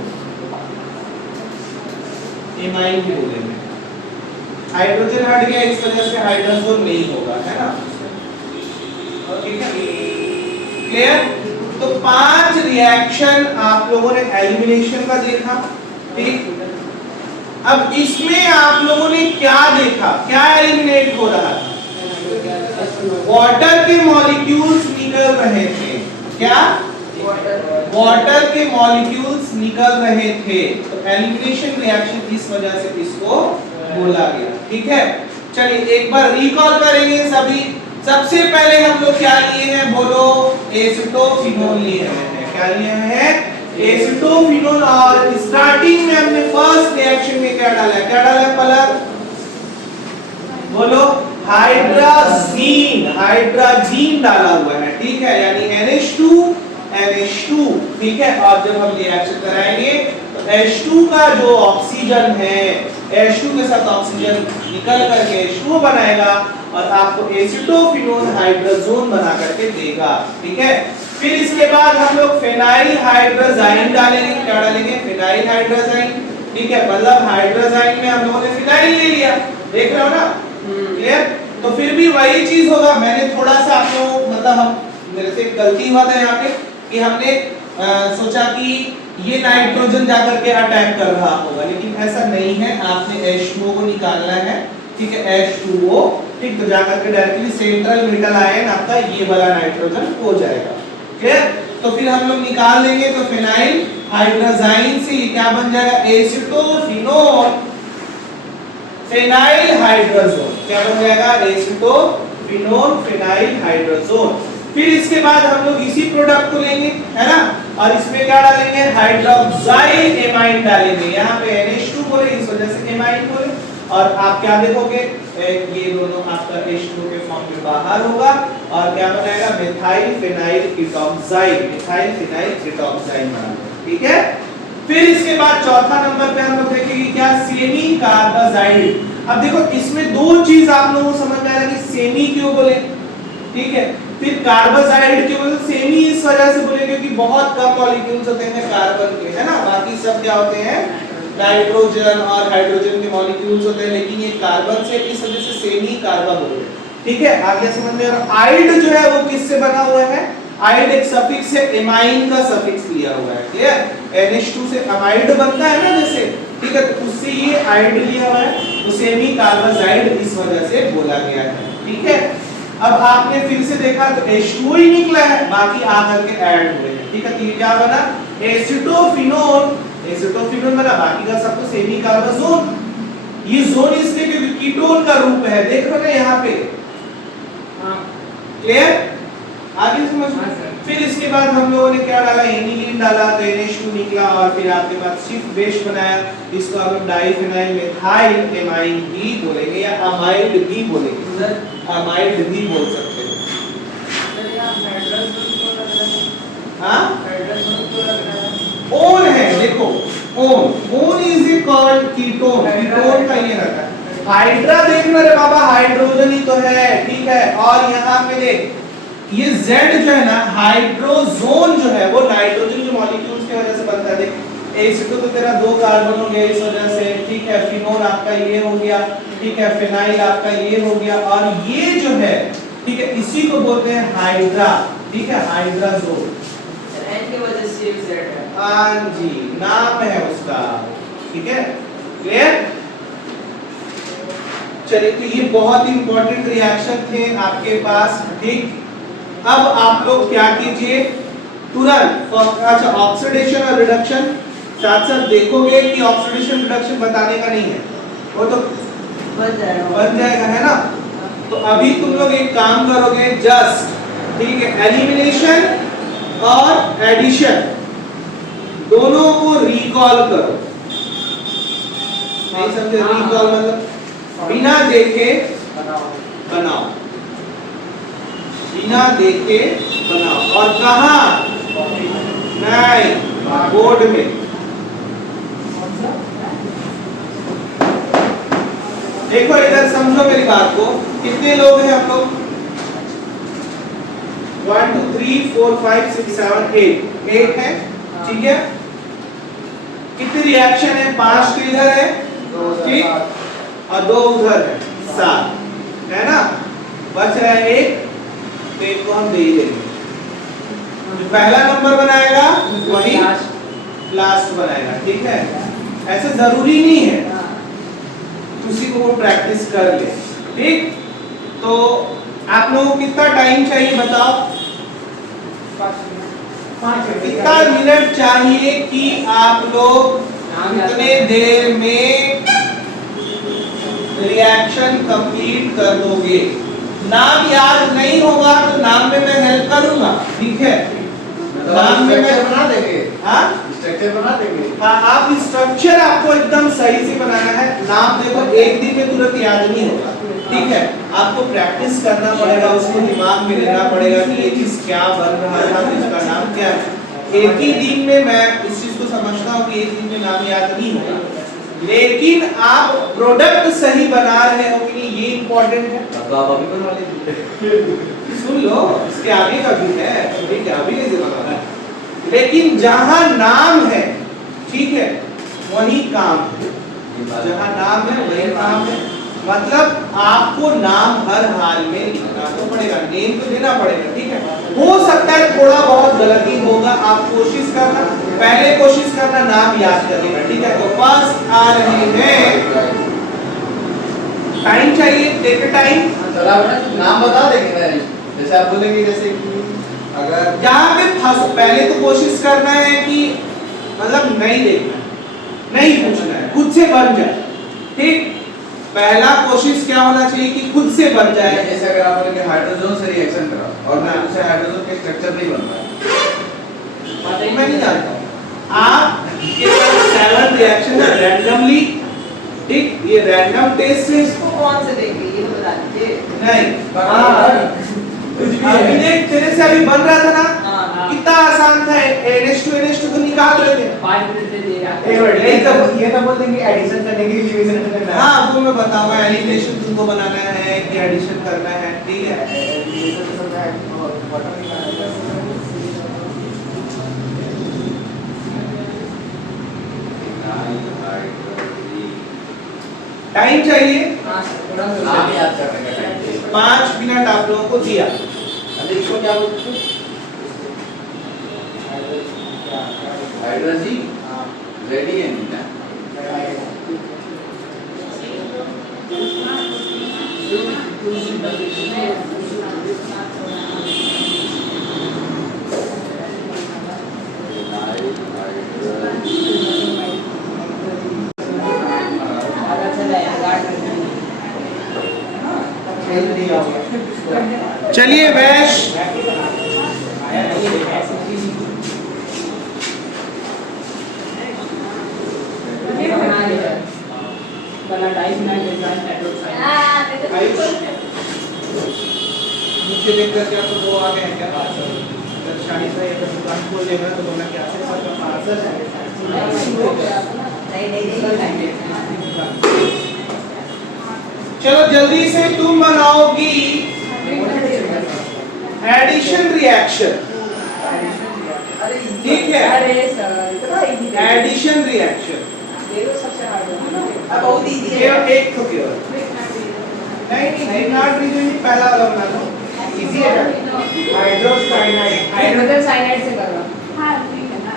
एमाइन ही बोलेंगे। हाइड्रोजन हट गया, इस वजह से हाइड्रोजन नहीं होगा, है ना? ठीक है, क्लियर? तो 5 रिएक्शन आप लोगों ने एलिमिनेशन का देखा, ठीक? अब इसमें आप लोगों ने क्या देखा, क्या एलिमिनेट हो रहा था? वाटर के मॉलिक्यूल्स निकल रहे थे। क्या? वाटर के मॉलिक्यूल्स निकल रहे थे, तो एलिमिनेशन रिएक्शन इस वजह से इसको बोला गया। ठीक है, चलिए एक बार रिकॉल करेंगे सभी। सबसे पहले हम लोग क्या लिए हैं, बोलो? एसिटोफिनोल लिए हैं। क्या लिए हैं? एसिटोफिनोल। और स्टार्टिंग में हमने फर्स्ट रिएक्शन में क्या डाला है? क्या डाला है पलक? बोलो? हाइड्राजीन, हाइड्राजीन डाला हुआ है। ठीक है, यानी NH2 NH2। ठीक है, और जब हम रिएक्शन कराएंगे तो H2 का जो ऑक्सीजन है, H2 के साथ ऑक्सीजन निकल करके H2 बनाएगा और आपको एसिटोफिनोल हाइड्रोजोन बना करके देगा। ठीक है, फिर इसके बाद हम लोग फेनाइल हाइड्रोजाइन डालेंगे। क्या डालेंगे? फेनाइल हाइड्रोजाइन। ठीक है, मतलब हाइड्रोजाइन में हम लोगों ने फिनाइल ले लिया, देख रहे हो ना? क्लियर? तो फिर भी वही चीज होगा। मैंने थोड़ा सा आपको मतलब हम मेरे से गलती हुआ था यहाँ पे कि हमने सोचा कि ये नाइट्रोजन जाकर के अटैक कर रहा होगा, लेकिन ऐसा नहीं है। आपने H2O को निकालना है। ठीक है, H2O। ठीक, तो जाकर के डायरेक्टली सेंट्रल मेटल आयन आपका ये वाला नाइट्रोजन हो जाएगा। क्लियर? तो फिर हम लोग निकाल लेंगे, तो फेनाइल हाइड्रोजाइन से ये क्या बन जाएगा? एसिटोफिनोल फेनाइल हाइड्रोजोन। क्या बन जाएगा? एसिटोफिनोल फेनाइल हाइड्रोजोन। फिर इसके बाद हम लोग इसी प्रोडक्ट को लेंगे, है ना? और इसमें क्या डालेंगे? हाइड्रोक्साइल एमाइन डालेंगे। यहाँ पे NH2 बोले, इस वजह से एमाइन बोले। और आप क्या देखोगे? ये दोनों आपका H2 के फॉर्म में बाहर होगा और क्या बनाएगा? मिथाइल फेनाइल कीटोक्साइड, मिथाइल फेनाइल कीटोक्साइड बनाएगा। ठीक है, फिर इसके बाद चौथा नंबर पे हम लोग देखेंगे क्या? Semi carbazide. अब देखो इसमें दो चीज आप लोगों को समझ में आएगा कि सेमी क्यों बोले। ठीक है, फिर कार्बाजाइड क्यों बोले? सेमी इस वजह से बोले क्योंकि बहुत कम मॉलिक्यूल्स होते हैं कार्बन के, है ना? बाकी सब क्या होते हैं? नाइट्रोजन और हाइड्रोजन के मॉलिक्यूल्स होते हैं, लेकिन ये कार्बन से, इस वजह से सेमी कार्बा बोले। ठीक है, आगे समझ में आ रहा? आइड जो है वो किससे बना हुआ है? आइड एक सफिक्स है, एमाइन का सफिक्स लिया हुआ है। क्लियर? NH2 से अमाइड बनता है ना जैसे, ठीक है, तो उससे ये आइड लिया हुआ है, तो सेमी कार्बाजाइड इस वजह से बोला गया है। ठीक है, अब आपने फिर से देखा तो H2O ही निकला है, बाकी आकर के ऐड हुए हैं। ठीक है, तो ये क्या बना? एसिटोफिनोल, एसिटोफिनोल बना, बाकी का सब तो सेमी कार्बाजोन। ये जोन इसलिए क्योंकि कीटोन का रूप है, देख रहे हो ना यहाँ पे? क्लियर? आगे समझ में? फिर इसके बाद हम लोगों ने क्या डाला? एनिलीन डाला, तो NH2 निकला और फिर आपके पास शिफ्ट बेस बनाया। इसको हम डाइफेनाइल मेथाइल एमाइन भी बोलेंगे या अमाइड भी बोलेंगे, अमाइड भी बोल सकते हैं। हाँ, ओन है, देखो own is a called ketone, ketone का ये रहता है। हाइड्रा देखना रे बाबा, हाइड्रोजन ही तो है। ठीक है, और यहाँ पे देख ये Z जो है ना, हाइड्रोजोन जो है वो नाइट्रोजन के मॉलिक्यूल्स की वजह से बनता है। देख H2 तो तेरा 2 कार्बन हो गया इस वजह से। ठीक है, फिनोल आपका ये हो गया। ठीक है, फिनाइल आपका ये हो गया, और ये जो है, ठीक है, इसी को बोलते हैं हाइड्रा। ठीक है, हाइड्राजोन N की वजह से Z है। हाँ जी, नाम है उसका। ठीक है, क्लियर? चलिए, तो ये बहुत इंपॉर्टेंट रिएक्शन थे आपके पास। ठीक, अब आप लोग क्या कीजिए तुरंत, अच्छा ऑक्सीडेशन और रिडक्शन साथ साथ देखोगे कि ऑक्सीडेशन रिडक्शन बताने का नहीं है, वो तो बन जाएगा, है ना? तो अभी तुम लोग एक काम करोगे, जस्ट ठीक है, एलिमिनेशन और एडिशन दोनों को रिकॉल करो। नहीं समझे? रिकॉल मतलब बिना देखे बनाओ, बिना देखे बनाओ। और कहाँ? नहीं, बोर्ड में। देखो इधर समझो मेरी बात को। कितने लोग हैं हम लोग? 1 2 3 4 5 6 7 8 है। ठीक है, कितनी रिएक्शन है? 5 तो इधर है, ठीक, और 2 उधर है, 7 है ना। बच रहा है 1, तो 1 को हम दे ही देंगे। जो पहला नंबर बनाएगा वही लास्ट बनाएगा, ठीक है। ऐसे जरूरी नहीं है, उसी को वो प्रैक्टिस कर ले, ठीक। तो आप लोगों को कितना टाइम चाहिए बताओ? 5 कितना मिनट चाहिए कि आप लोग कितने देर में रिएक्शन कंप्लीट कर दोगे? नाम याद नहीं होगा तो नाम में मैं हेल्प करूंगा, ठीक है। नाम में मैं बना देंगे। हाँ, स्ट्रक्चर बना देंगे। हाँ, आप स्ट्रक्चर आपको एकदम सही से बनाना है। नाम देखो एक दिन में तुरंत याद नहीं होगा, ठीक है। आपको प्रैक्टिस करना पड़ेगा, उसको दिमाग में लेना पड़ेगा कि ये चीज क्या बन रहा था, तो इसका नाम क्या है। एक ही दिन में मैं इस चीज को समझता हूँ कि एक दिन में नाम याद नहीं होगा, लेकिन आप प्रोडक्ट सही बना रहे हो कि नहीं, ये इम्पोर्टेंट है। तो आप अभी बनवा लीजिए। सुन लो, इसके आगे का भी है, ठीक है, अभी नहीं बनाना है। लेकिन जहां नाम है, ठीक है, वही काम है। जहां नाम है वही काम है। मतलब आपको नाम हर हाल में लिखना तो पड़ेगा, नेम तो देना पड़ेगा, ठीक है। हो सकता है थोड़ा बहुत गलती होगा, आप कोशिश करना, पहले कोशिश करना नाम याद करने का, ठीक है। तो फर्स्ट आ रहे हैं, टाइम चाहिए, टेक टाइम। सर आप ना नाम बता देंगे मैं, जैसे आप बोलेंगे, जैसे कि अगर जहाँ पे पहले तो कोशिश करना है कि मतलब नहीं देखना, नहीं पूछना है, खुद से बन जाए, ठीक। पहला कोशिश क्या होना चाहिए कि खुद से बन जाए। जैसे अगर आप बोलेंगे हाइड्रोजन से रिएक्शन करा और मैं उसे हाइड्रोजन के स्ट्रक्चर नहीं बन रहा है, मैं नहीं जानता हूँ। आप के पास 7 रिएक्शन है रैंडमली, ठीक, ये रैंडम टेस्ट से इसको कौन से देंगे ये तो बता दीजिए। नहीं। कुछ भी अभी है। देख, तेरे से अभी बन रहा था ना, हाँ। कितना आसान था। NH2 तो निकाल रहे थे। 5 मिनट से दे रहा है। ये तो बोल देंगे एडिशन करने के लिए एलिमिनेशन करना है। हाँ, वो मैं बताऊंगा, एलिमिनेशन तुमको बनाना है कि एडिशन करना है, ठीक है। एलिमिनेशन तो सब है और बटन निकालना है। टाइम चाहिए हाँ सर, थोड़ा सा नाम याद करने का टाइम चाहिए। 5 मिनट आप लोगों को दिया। अरे इसको क्या बोलते हैं? हाइड्रोजी रेडी है नहीं ना? आधा चला है, गार्ड कर दिया। चलिए वैश, बना 2.5 मिनट डिजाइन एडवर्टाइज। नीचे देख कर क्या तो वो आ गए हैं क्या? अगर शादी से अगर दुकान खोल लेगा तो बोलना क्या से सर का पार्सल है। नहीं चलो जल्दी से तुम बनाओगी एडिशन रिएक्शन, ठीक है। अरे सर, इतना इजी है। एडिशन रिएक्शन ये तो सबसे हार्ड है। अब बहुत इजी है। केवल एक तो केवल नहीं नॉट रीजन, पहला वाला बना लो, इजी है। हाइड्रोसाइनाइड, हाइड्रोजन साइनाइड से कर रहा हूँ। हाँ, ठीक है ना।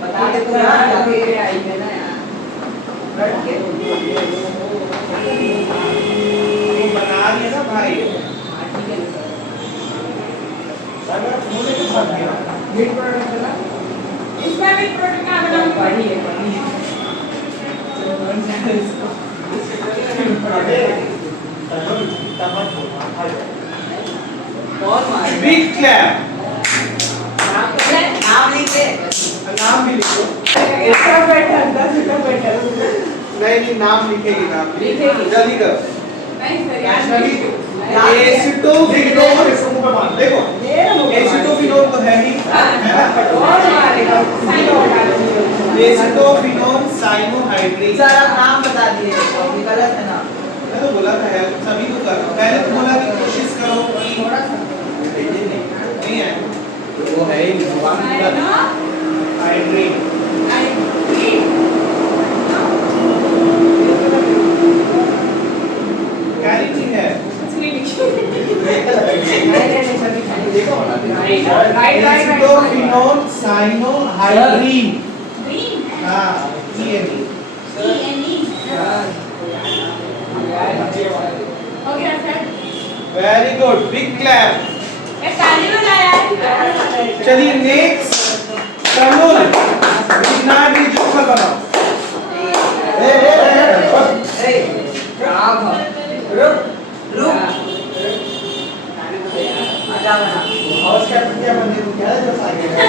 बता दे तो यार, अभी आई है ना यार। वो बना लिया ना भाई, हाँ, ठीक है सर। अगर मुझे तो बन गया। मीट प्रोडक्ट है ना? इसका भी प्रोडक्ट का बनाऊंगी। पानी है, पानी है। चलो, बन जाए इसको। बहुत मार। बिग क्लैप, नाम लिख दे। नाम भी लिखो। इसका बेटर, 10 रुपया बेटर। नहीं नाम लिखेगी, नाम लिखेगी। जल्दी करो। नहीं सर, यार वैष्णवी, एसिटोफिनोल, देखो एसिटोफिनोल तो है ही, है ना? बहुत मारेगा। एसिटोफिनोल साइनोहाइड्रेट। सर आप नाम बता दिए, अभी गलत है ना। मैं तो बोला था यार, सभी को कर, पहले तो बोला कि कोशिश करो कि थोड़ा सा। नहीं है वो है ही साइनो हाइड्रेट। ये कैरेटिन है। एसिडोफिनोन साइनोहाइड्रीन। हाँ, ENE। Very good, big clap. चलिए नेक्स्ट, तमुल ग्रीनार्ड रीजन पर बनाओ। हाउस कैप्टन क्या बनने को क्या है जो आगे है?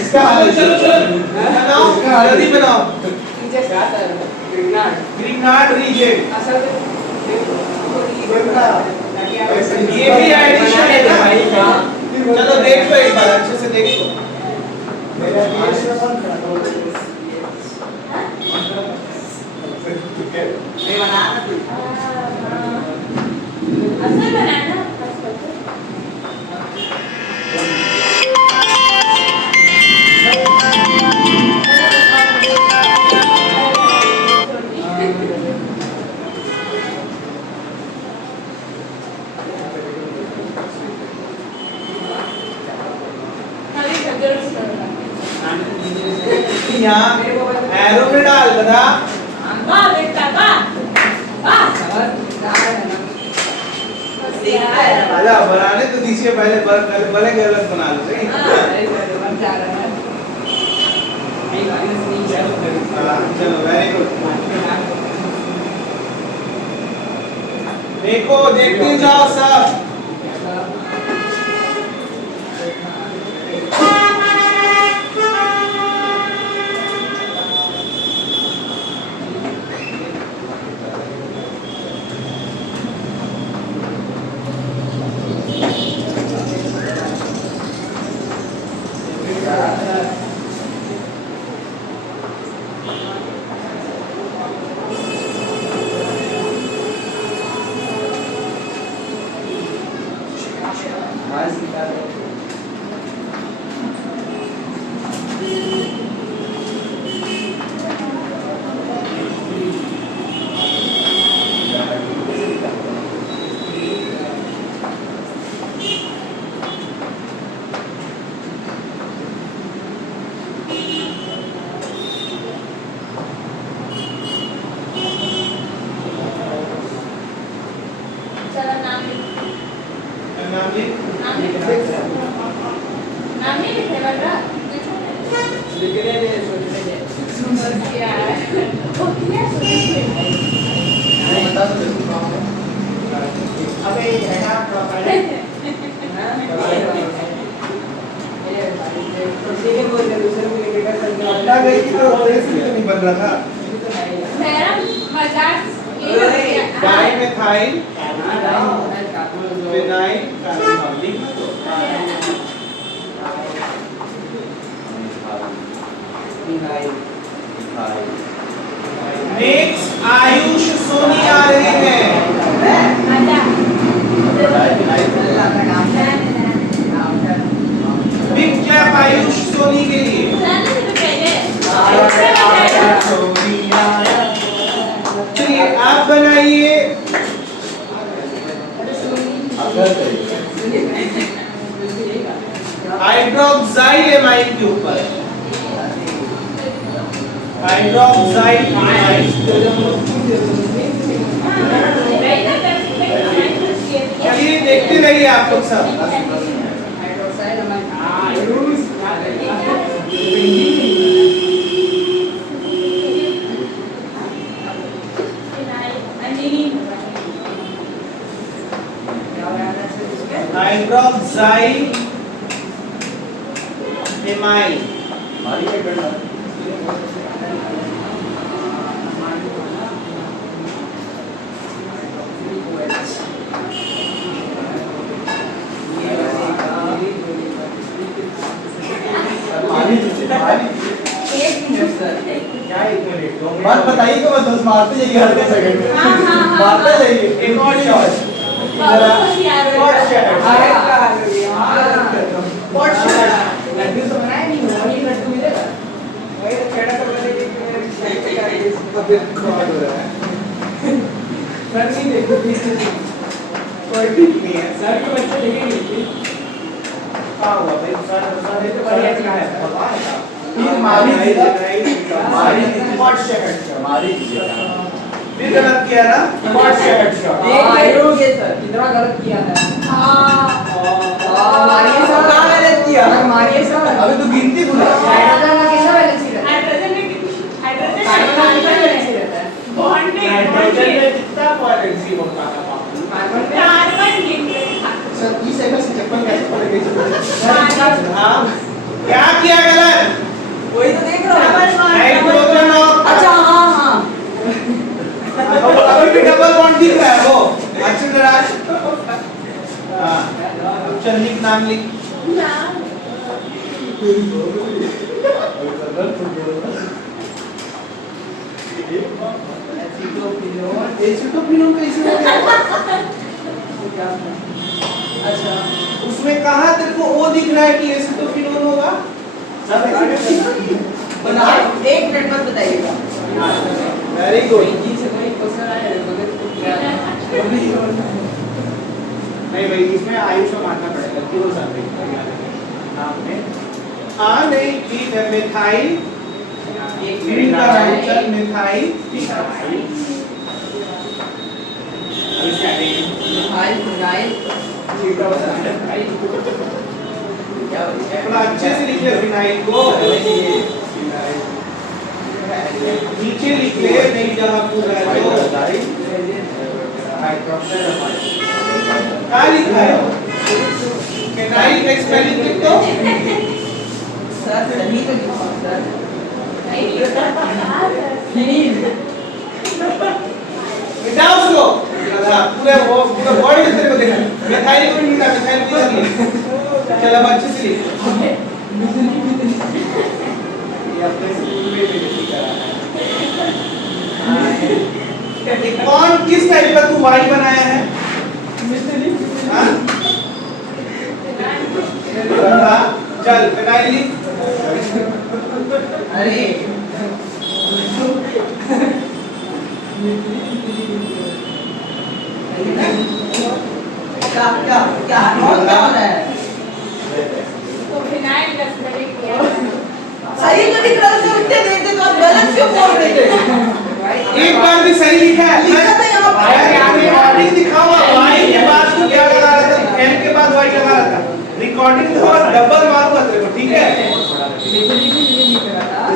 इसका चलो बनाओ, जल्दी बनाओ। ग्रीनार्ड रीजन ये भी एडिशन है ना? चलो देख लो एक बार, अच्छे से देख लो। यहाँ एरो में डाल बना। आजा बनाने तो दीजिए, पहले बड़े गलत बना लो। सही चलो वेरी गुड। देखो देखते जाओ सब। नहीं बन रहा था। Dimethyl phenyl carbonyl. Next Ayush Soni आ रही है। बिग क्लैप आयुष सोनी के लिए। चलिए आप बनाइए। हाइड्रोक्साइल एमाइन के ऊपर हाइड्रोक्साइल एमाइन। चलिए देखते रहिए आप लोग सब। Hydroxyl amine. बात बताइए तो बस मारते जाइए हर 2 सेकंड में। मारते जाइए। एक और शॉट। What should? लड्डू तो बनाया नहीं, वही लड्डू मिलेगा। वही तो खेड़ा तो बोले कि शायद क्या है इसको रिकॉर्ड हो रहा है। सर नहीं देखो पीछे से। कोई ठीक नहीं है। सर के बच्चे देखेंगे कि क्या हुआ भाई? सर ये तो बढ़िया चीज है। फिर मारी What shot? मारी फिर गलत किया ना? What shot shot? ये सर कितना गलत किया है। मारिए सर कहाँ गलत किया? मारिए सर। अबे तू गिनती भूल गया। हाइड्रोजन का कैसा वैलेंसी रहता है? हाइड्रोजन में हाइड्रोजन कार्बन का कितना वैलेंसी रहता है? बॉन्ड में नाइट्रोजन में कितना वैलेंसी होता है बाबू? कार्बन में कार्बन सर 30 सेकंड से चप्पल कैसे पड़ गई? हाँ क्या किया गलत? वही तो देख रहा हूँ। नाइट्रोजन और अच्छा हाँ हाँ अभी भी डबल बॉन्ड दिख रहा है वो। अच्छी तरह हाँ चल लिख नाम लिख। एसिटोफिनोन कैसे हो गया? अच्छा उसमें कहा तेरे को ओ दिख रहा है कि एसिटोफिनोन होगा? बना 1 मिनट बाद बताइएगा। Very good. हिंदी से कोई क्वेश्चन आया है मगर तो क्या नहीं भाई इसमें आयुष को मानना पड़ेगा क्यों साथ नाम में हाँ नहीं ठीक है मिथाइल एक ग्रीन का नाम चल मिथाइल हाय फिनाइल थोड़ा अच्छे से लिख ले फिनाइल को नीचे लिख ले नहीं जहाँ पूरा है तो क्या लिखा है फिनाइल का स्पेलिंग लिख दो सर सही तो लिखा सर मिटा उसको पूरे वो पूरा वर्ड में तेरे को देखा मिथाइल को नहीं मिटा मिथाइल को नहीं चल अब अच्छे से लिख ये अपने स्कूल में भी नहीं करा है कौन किस टाइप का तू वाई बनाया है हाँ हाँ चल फिनाइल लिख अरे क्या क्या क्या और क्या हो रहा है? तो फिनाइल का स्पेलिंग किया सही तो लिख रहा था उठे देते तो आप गलत क्यों बोल रहे थे? एक बार भी सही लिखा है लिखा था यहाँ पर। रिकॉर्डिंग दिखा हुआ वाई के बाद तू क्या लगा रहा था एम के बाद वाई लगा रहा था रिकॉर्डिंग तो डबल मारूंगा तेरे को ठीक है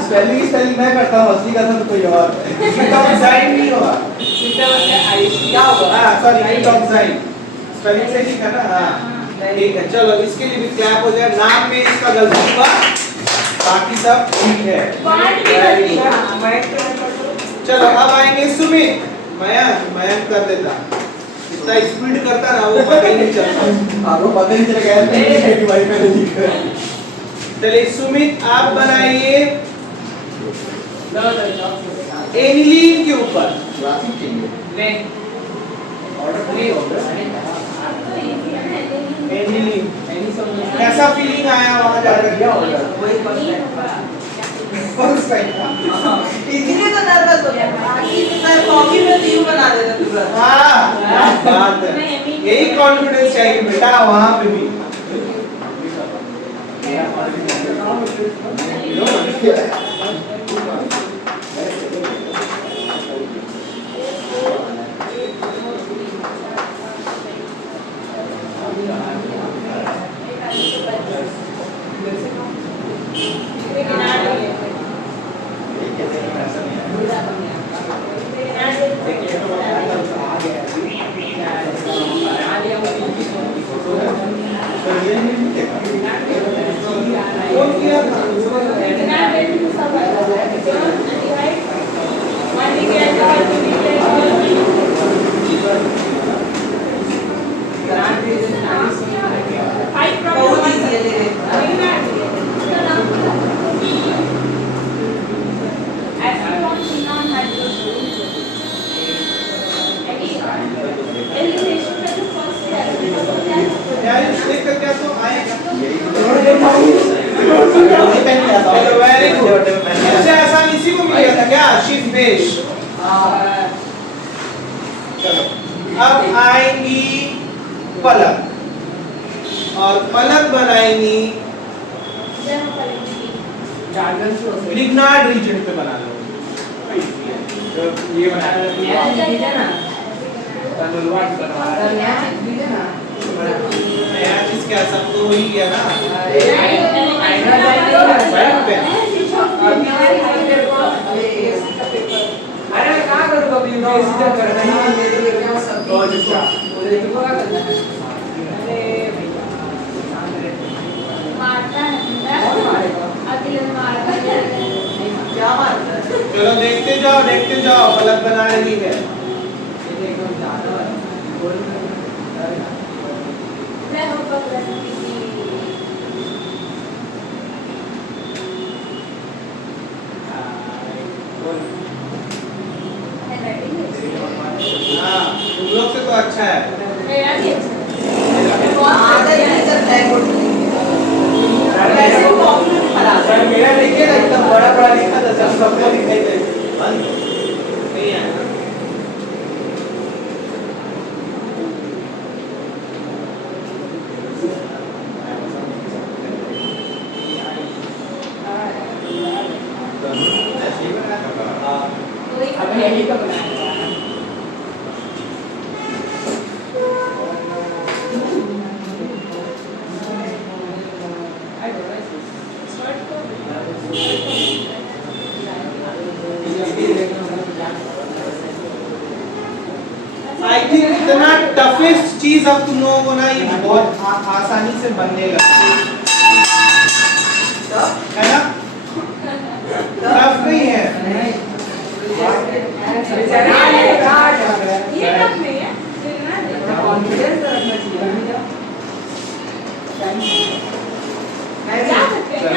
स्पेलिंग मैं करता हूँ असली का था तो कोई और डिटॉक्साइड नहीं होगा क्या होगा? हां सॉरी डिटॉक्साइड स्पेलिंग सही लिखा ना हां ठीक है चलो इसके लिए भी क्लैप हो जाए नाम में इसका गलती हुआ बाकी सब ठीक है बॉन्ड भी गलती है चलो अब आएंगे सुमित मयंक कर देता इतना स्पीड करता ना वो पता ही नहीं चलता आपको पता नहीं चला गया मेरी वाइफ मैंने लिखा है चलिए सुमित आप बनाइए एनिलीन के ऊपर ग्राफिक चाहिए एनिलीन कैसा फीलिंग आया वहां जाकर क्या हो गया वही फर्स्ट टाइम इसीलिए तो नर्वस हो गया सर कॉफी में तो यूं बना देता तुरंत हाँ बात है यही कॉन्फिडेंस चाहिए बेटा वहां पे भी कौन किया था क्या शिफमेश। चलो अब आएंगी पलक और पलक बनाएंगी डार्गन शो से लिग्नार्ड रीजन पे बना लो। ये बनाया नया चीज है ना तंदुलवाट बनवाया तो नया चीज है ना नया चीज क्या सब तो हो ही गया ना। अरे मैं कहाँ करूँ कभी यूपीएससी का करना ही मेरे लिए क्या सब और जिसका मुझे तुमको क्या करना है अरे मारता है कौन मारेगा अगले मारता है क्या मारता है चलो देखते जाओ पलक बना रही है। ये देखो ज्यादा बोल मैं हो पकड़ किसी हाँ तुम लोग से तो अच्छा है। मेरा भी अच्छा सर मेरा देखिए ना एकदम बड़ा बड़ा लिखा था सब सबको दिखाई दे नहीं है ना? कोई अब यही का बनाया आई थिंक इतना टफेस्ट चीज अब तुम लोगों को ना ये बहुत आसानी से बनने लगा है ना। टफ नहीं है। ये कब नहीं है देखना है कॉन्फिडेंस रखना चाहिए क्या करते हैं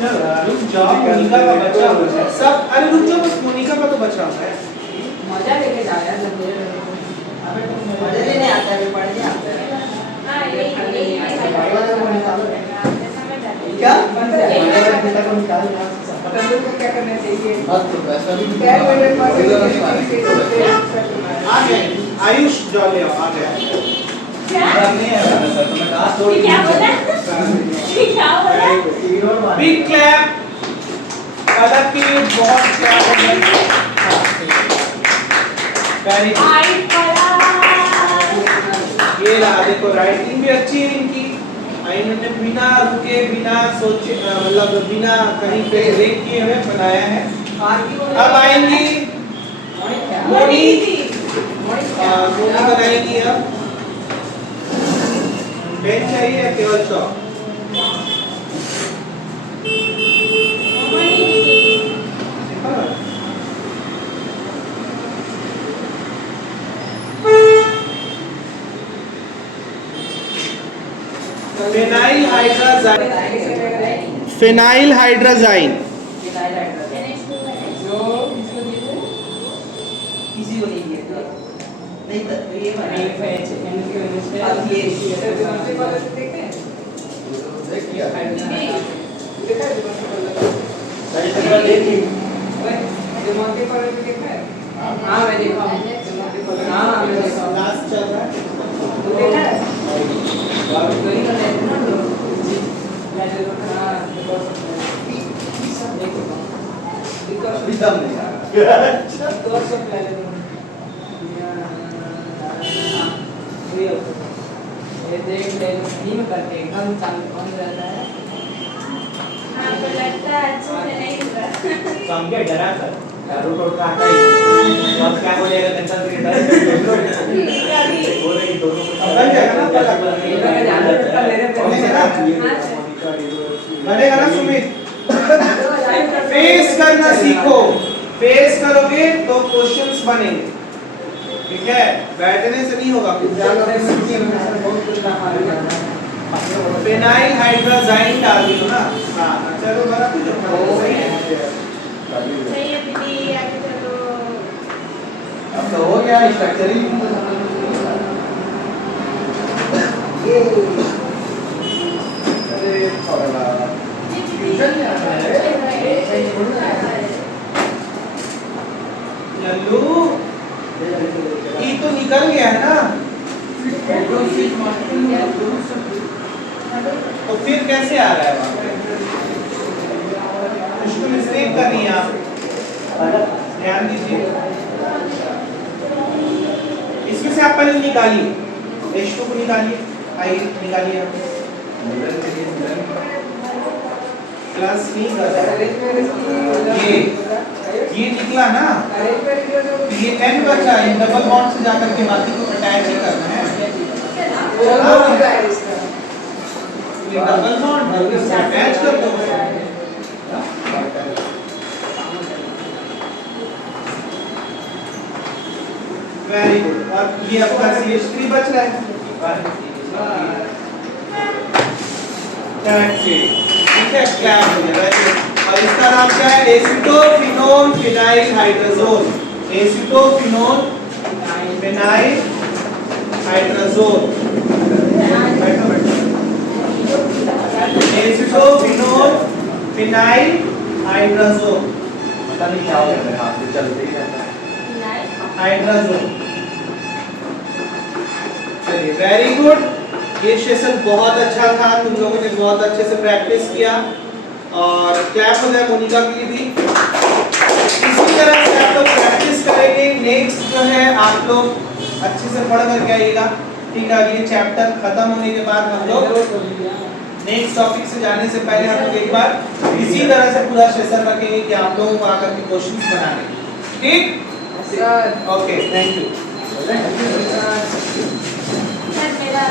ना रुक जाओ मोनिका का बच्चा हुआ है सब। अरे रुक जाओ बस मोनिका का तो बचा हुआ है। मजा लेके जा यार जब मेरे मजा लेने आता है पढ़ने आता है हां यही क्या मतलब को क्या करना चाहिए क्या मिनट आ गए आयुष जाओ ले आओ आ गए। क्या नहीं है सर तो मैं कहा छोड़ क्या बोला क्या बोला बिग क्लैप पलक के लिए बहुत क्लैप हो गया। Very good. आई पड़ा ये रहा देखो राइटिंग भी अच्छी है इनकी। इन्होंने बिना रुके बिना सोचे मतलब बिना कहीं पे ब्रेक किए हुए बनाया है। अब आएंगी मोनी मोनी बनाएंगी अब। पेन चाहिए या केवल चौक? फिनाइल हाइड्राजाइन फिनाइल हाइड्राजाइन जो किसी को नहीं दिया नहीं तो ये अब ये देखे देखिए दिमागी पर देखा है हाँ मैं देखा हूँ हाँ मैं देखा हूँ लास्ट चल रहा है। तू देखा है वही कर रहे थे ना लोग हाँ एकदम नहीं ये देख ले नहीं में करके एकदम चालू बंद रहता है आपको लगता है अच्छे से नहीं हुआ समझे डरा कर रूट आउट का आता ही अब क्या बोलेगा टेंशन क्रिएटर बोलेगी दोनों को बन जाएगा ना पलक। बनेगा ना सुमित। फेस करना सीखो। फेस करोगे तो क्वेश्चंस बनेंगे। ठीक है बैठने से नहीं होगा। फिनाइल हाइड्राजाइन डाल दियो ना। हाँ चलो बड़ा कुछ सही है। सही है दीदी आगे चलो अब तो हो गया स्ट्रक्चर ही अरे थोड़ा जी दीदी लल्लू ई तो निकल गया है ना, तो फिर कैसे आ रहा है वहाँ पे? मुश्किल मिस्टेक करनी है आप, ध्यान दीजिए। इसमें से आप पहले निकालिए, H2 को निकालिए, आइए निकालिए आप। प्लस नहीं कर रहा है, ये निकला ना, ये N बचा, ये डबल बॉन्ड से जाकर के बाकी को अटैच ही करना है। ये डबल बॉन्ड इससे अटैच कर दो। Very good. अब ये आपका CH3 बच रहा है। That's it। ठीक है, क्लैप हो गया। और इसका नाम क्या है? एसिटोफिनोल फिनाइल हाइड्रोजोल। एसिटोफिनोल फिनाइल हाइड्रोजोल। एसिटोफिनोल फिनाइल हाइड्रोजोल। पता नहीं क्या हो गया मेरे हाथ से, चलते ही रहता है। हाइड्रोजोल। चलिए, वेरी गुड। ये सेशन बहुत अच्छा था, तुम लोगों ने बहुत अच्छे से प्रैक्टिस किया और क्लैप हो जाए मोनिका के लिए भी। इसी तरह से आप लोग प्रैक्टिस करेंगे। नेक्स्ट जो है आप लोग अच्छे से पढ़ करके आइएगा। ठीक है, ये चैप्टर खत्म होने के बाद हम लोग नेक्स्ट टॉपिक से जाने से पहले हम लोग एक बार इसी तरह से पूरा सेशन रखेंगे कि आप लोगों को आकर के क्वेश्चंस बनाने। ठीक, ओके, थैंक यू। सर मेरा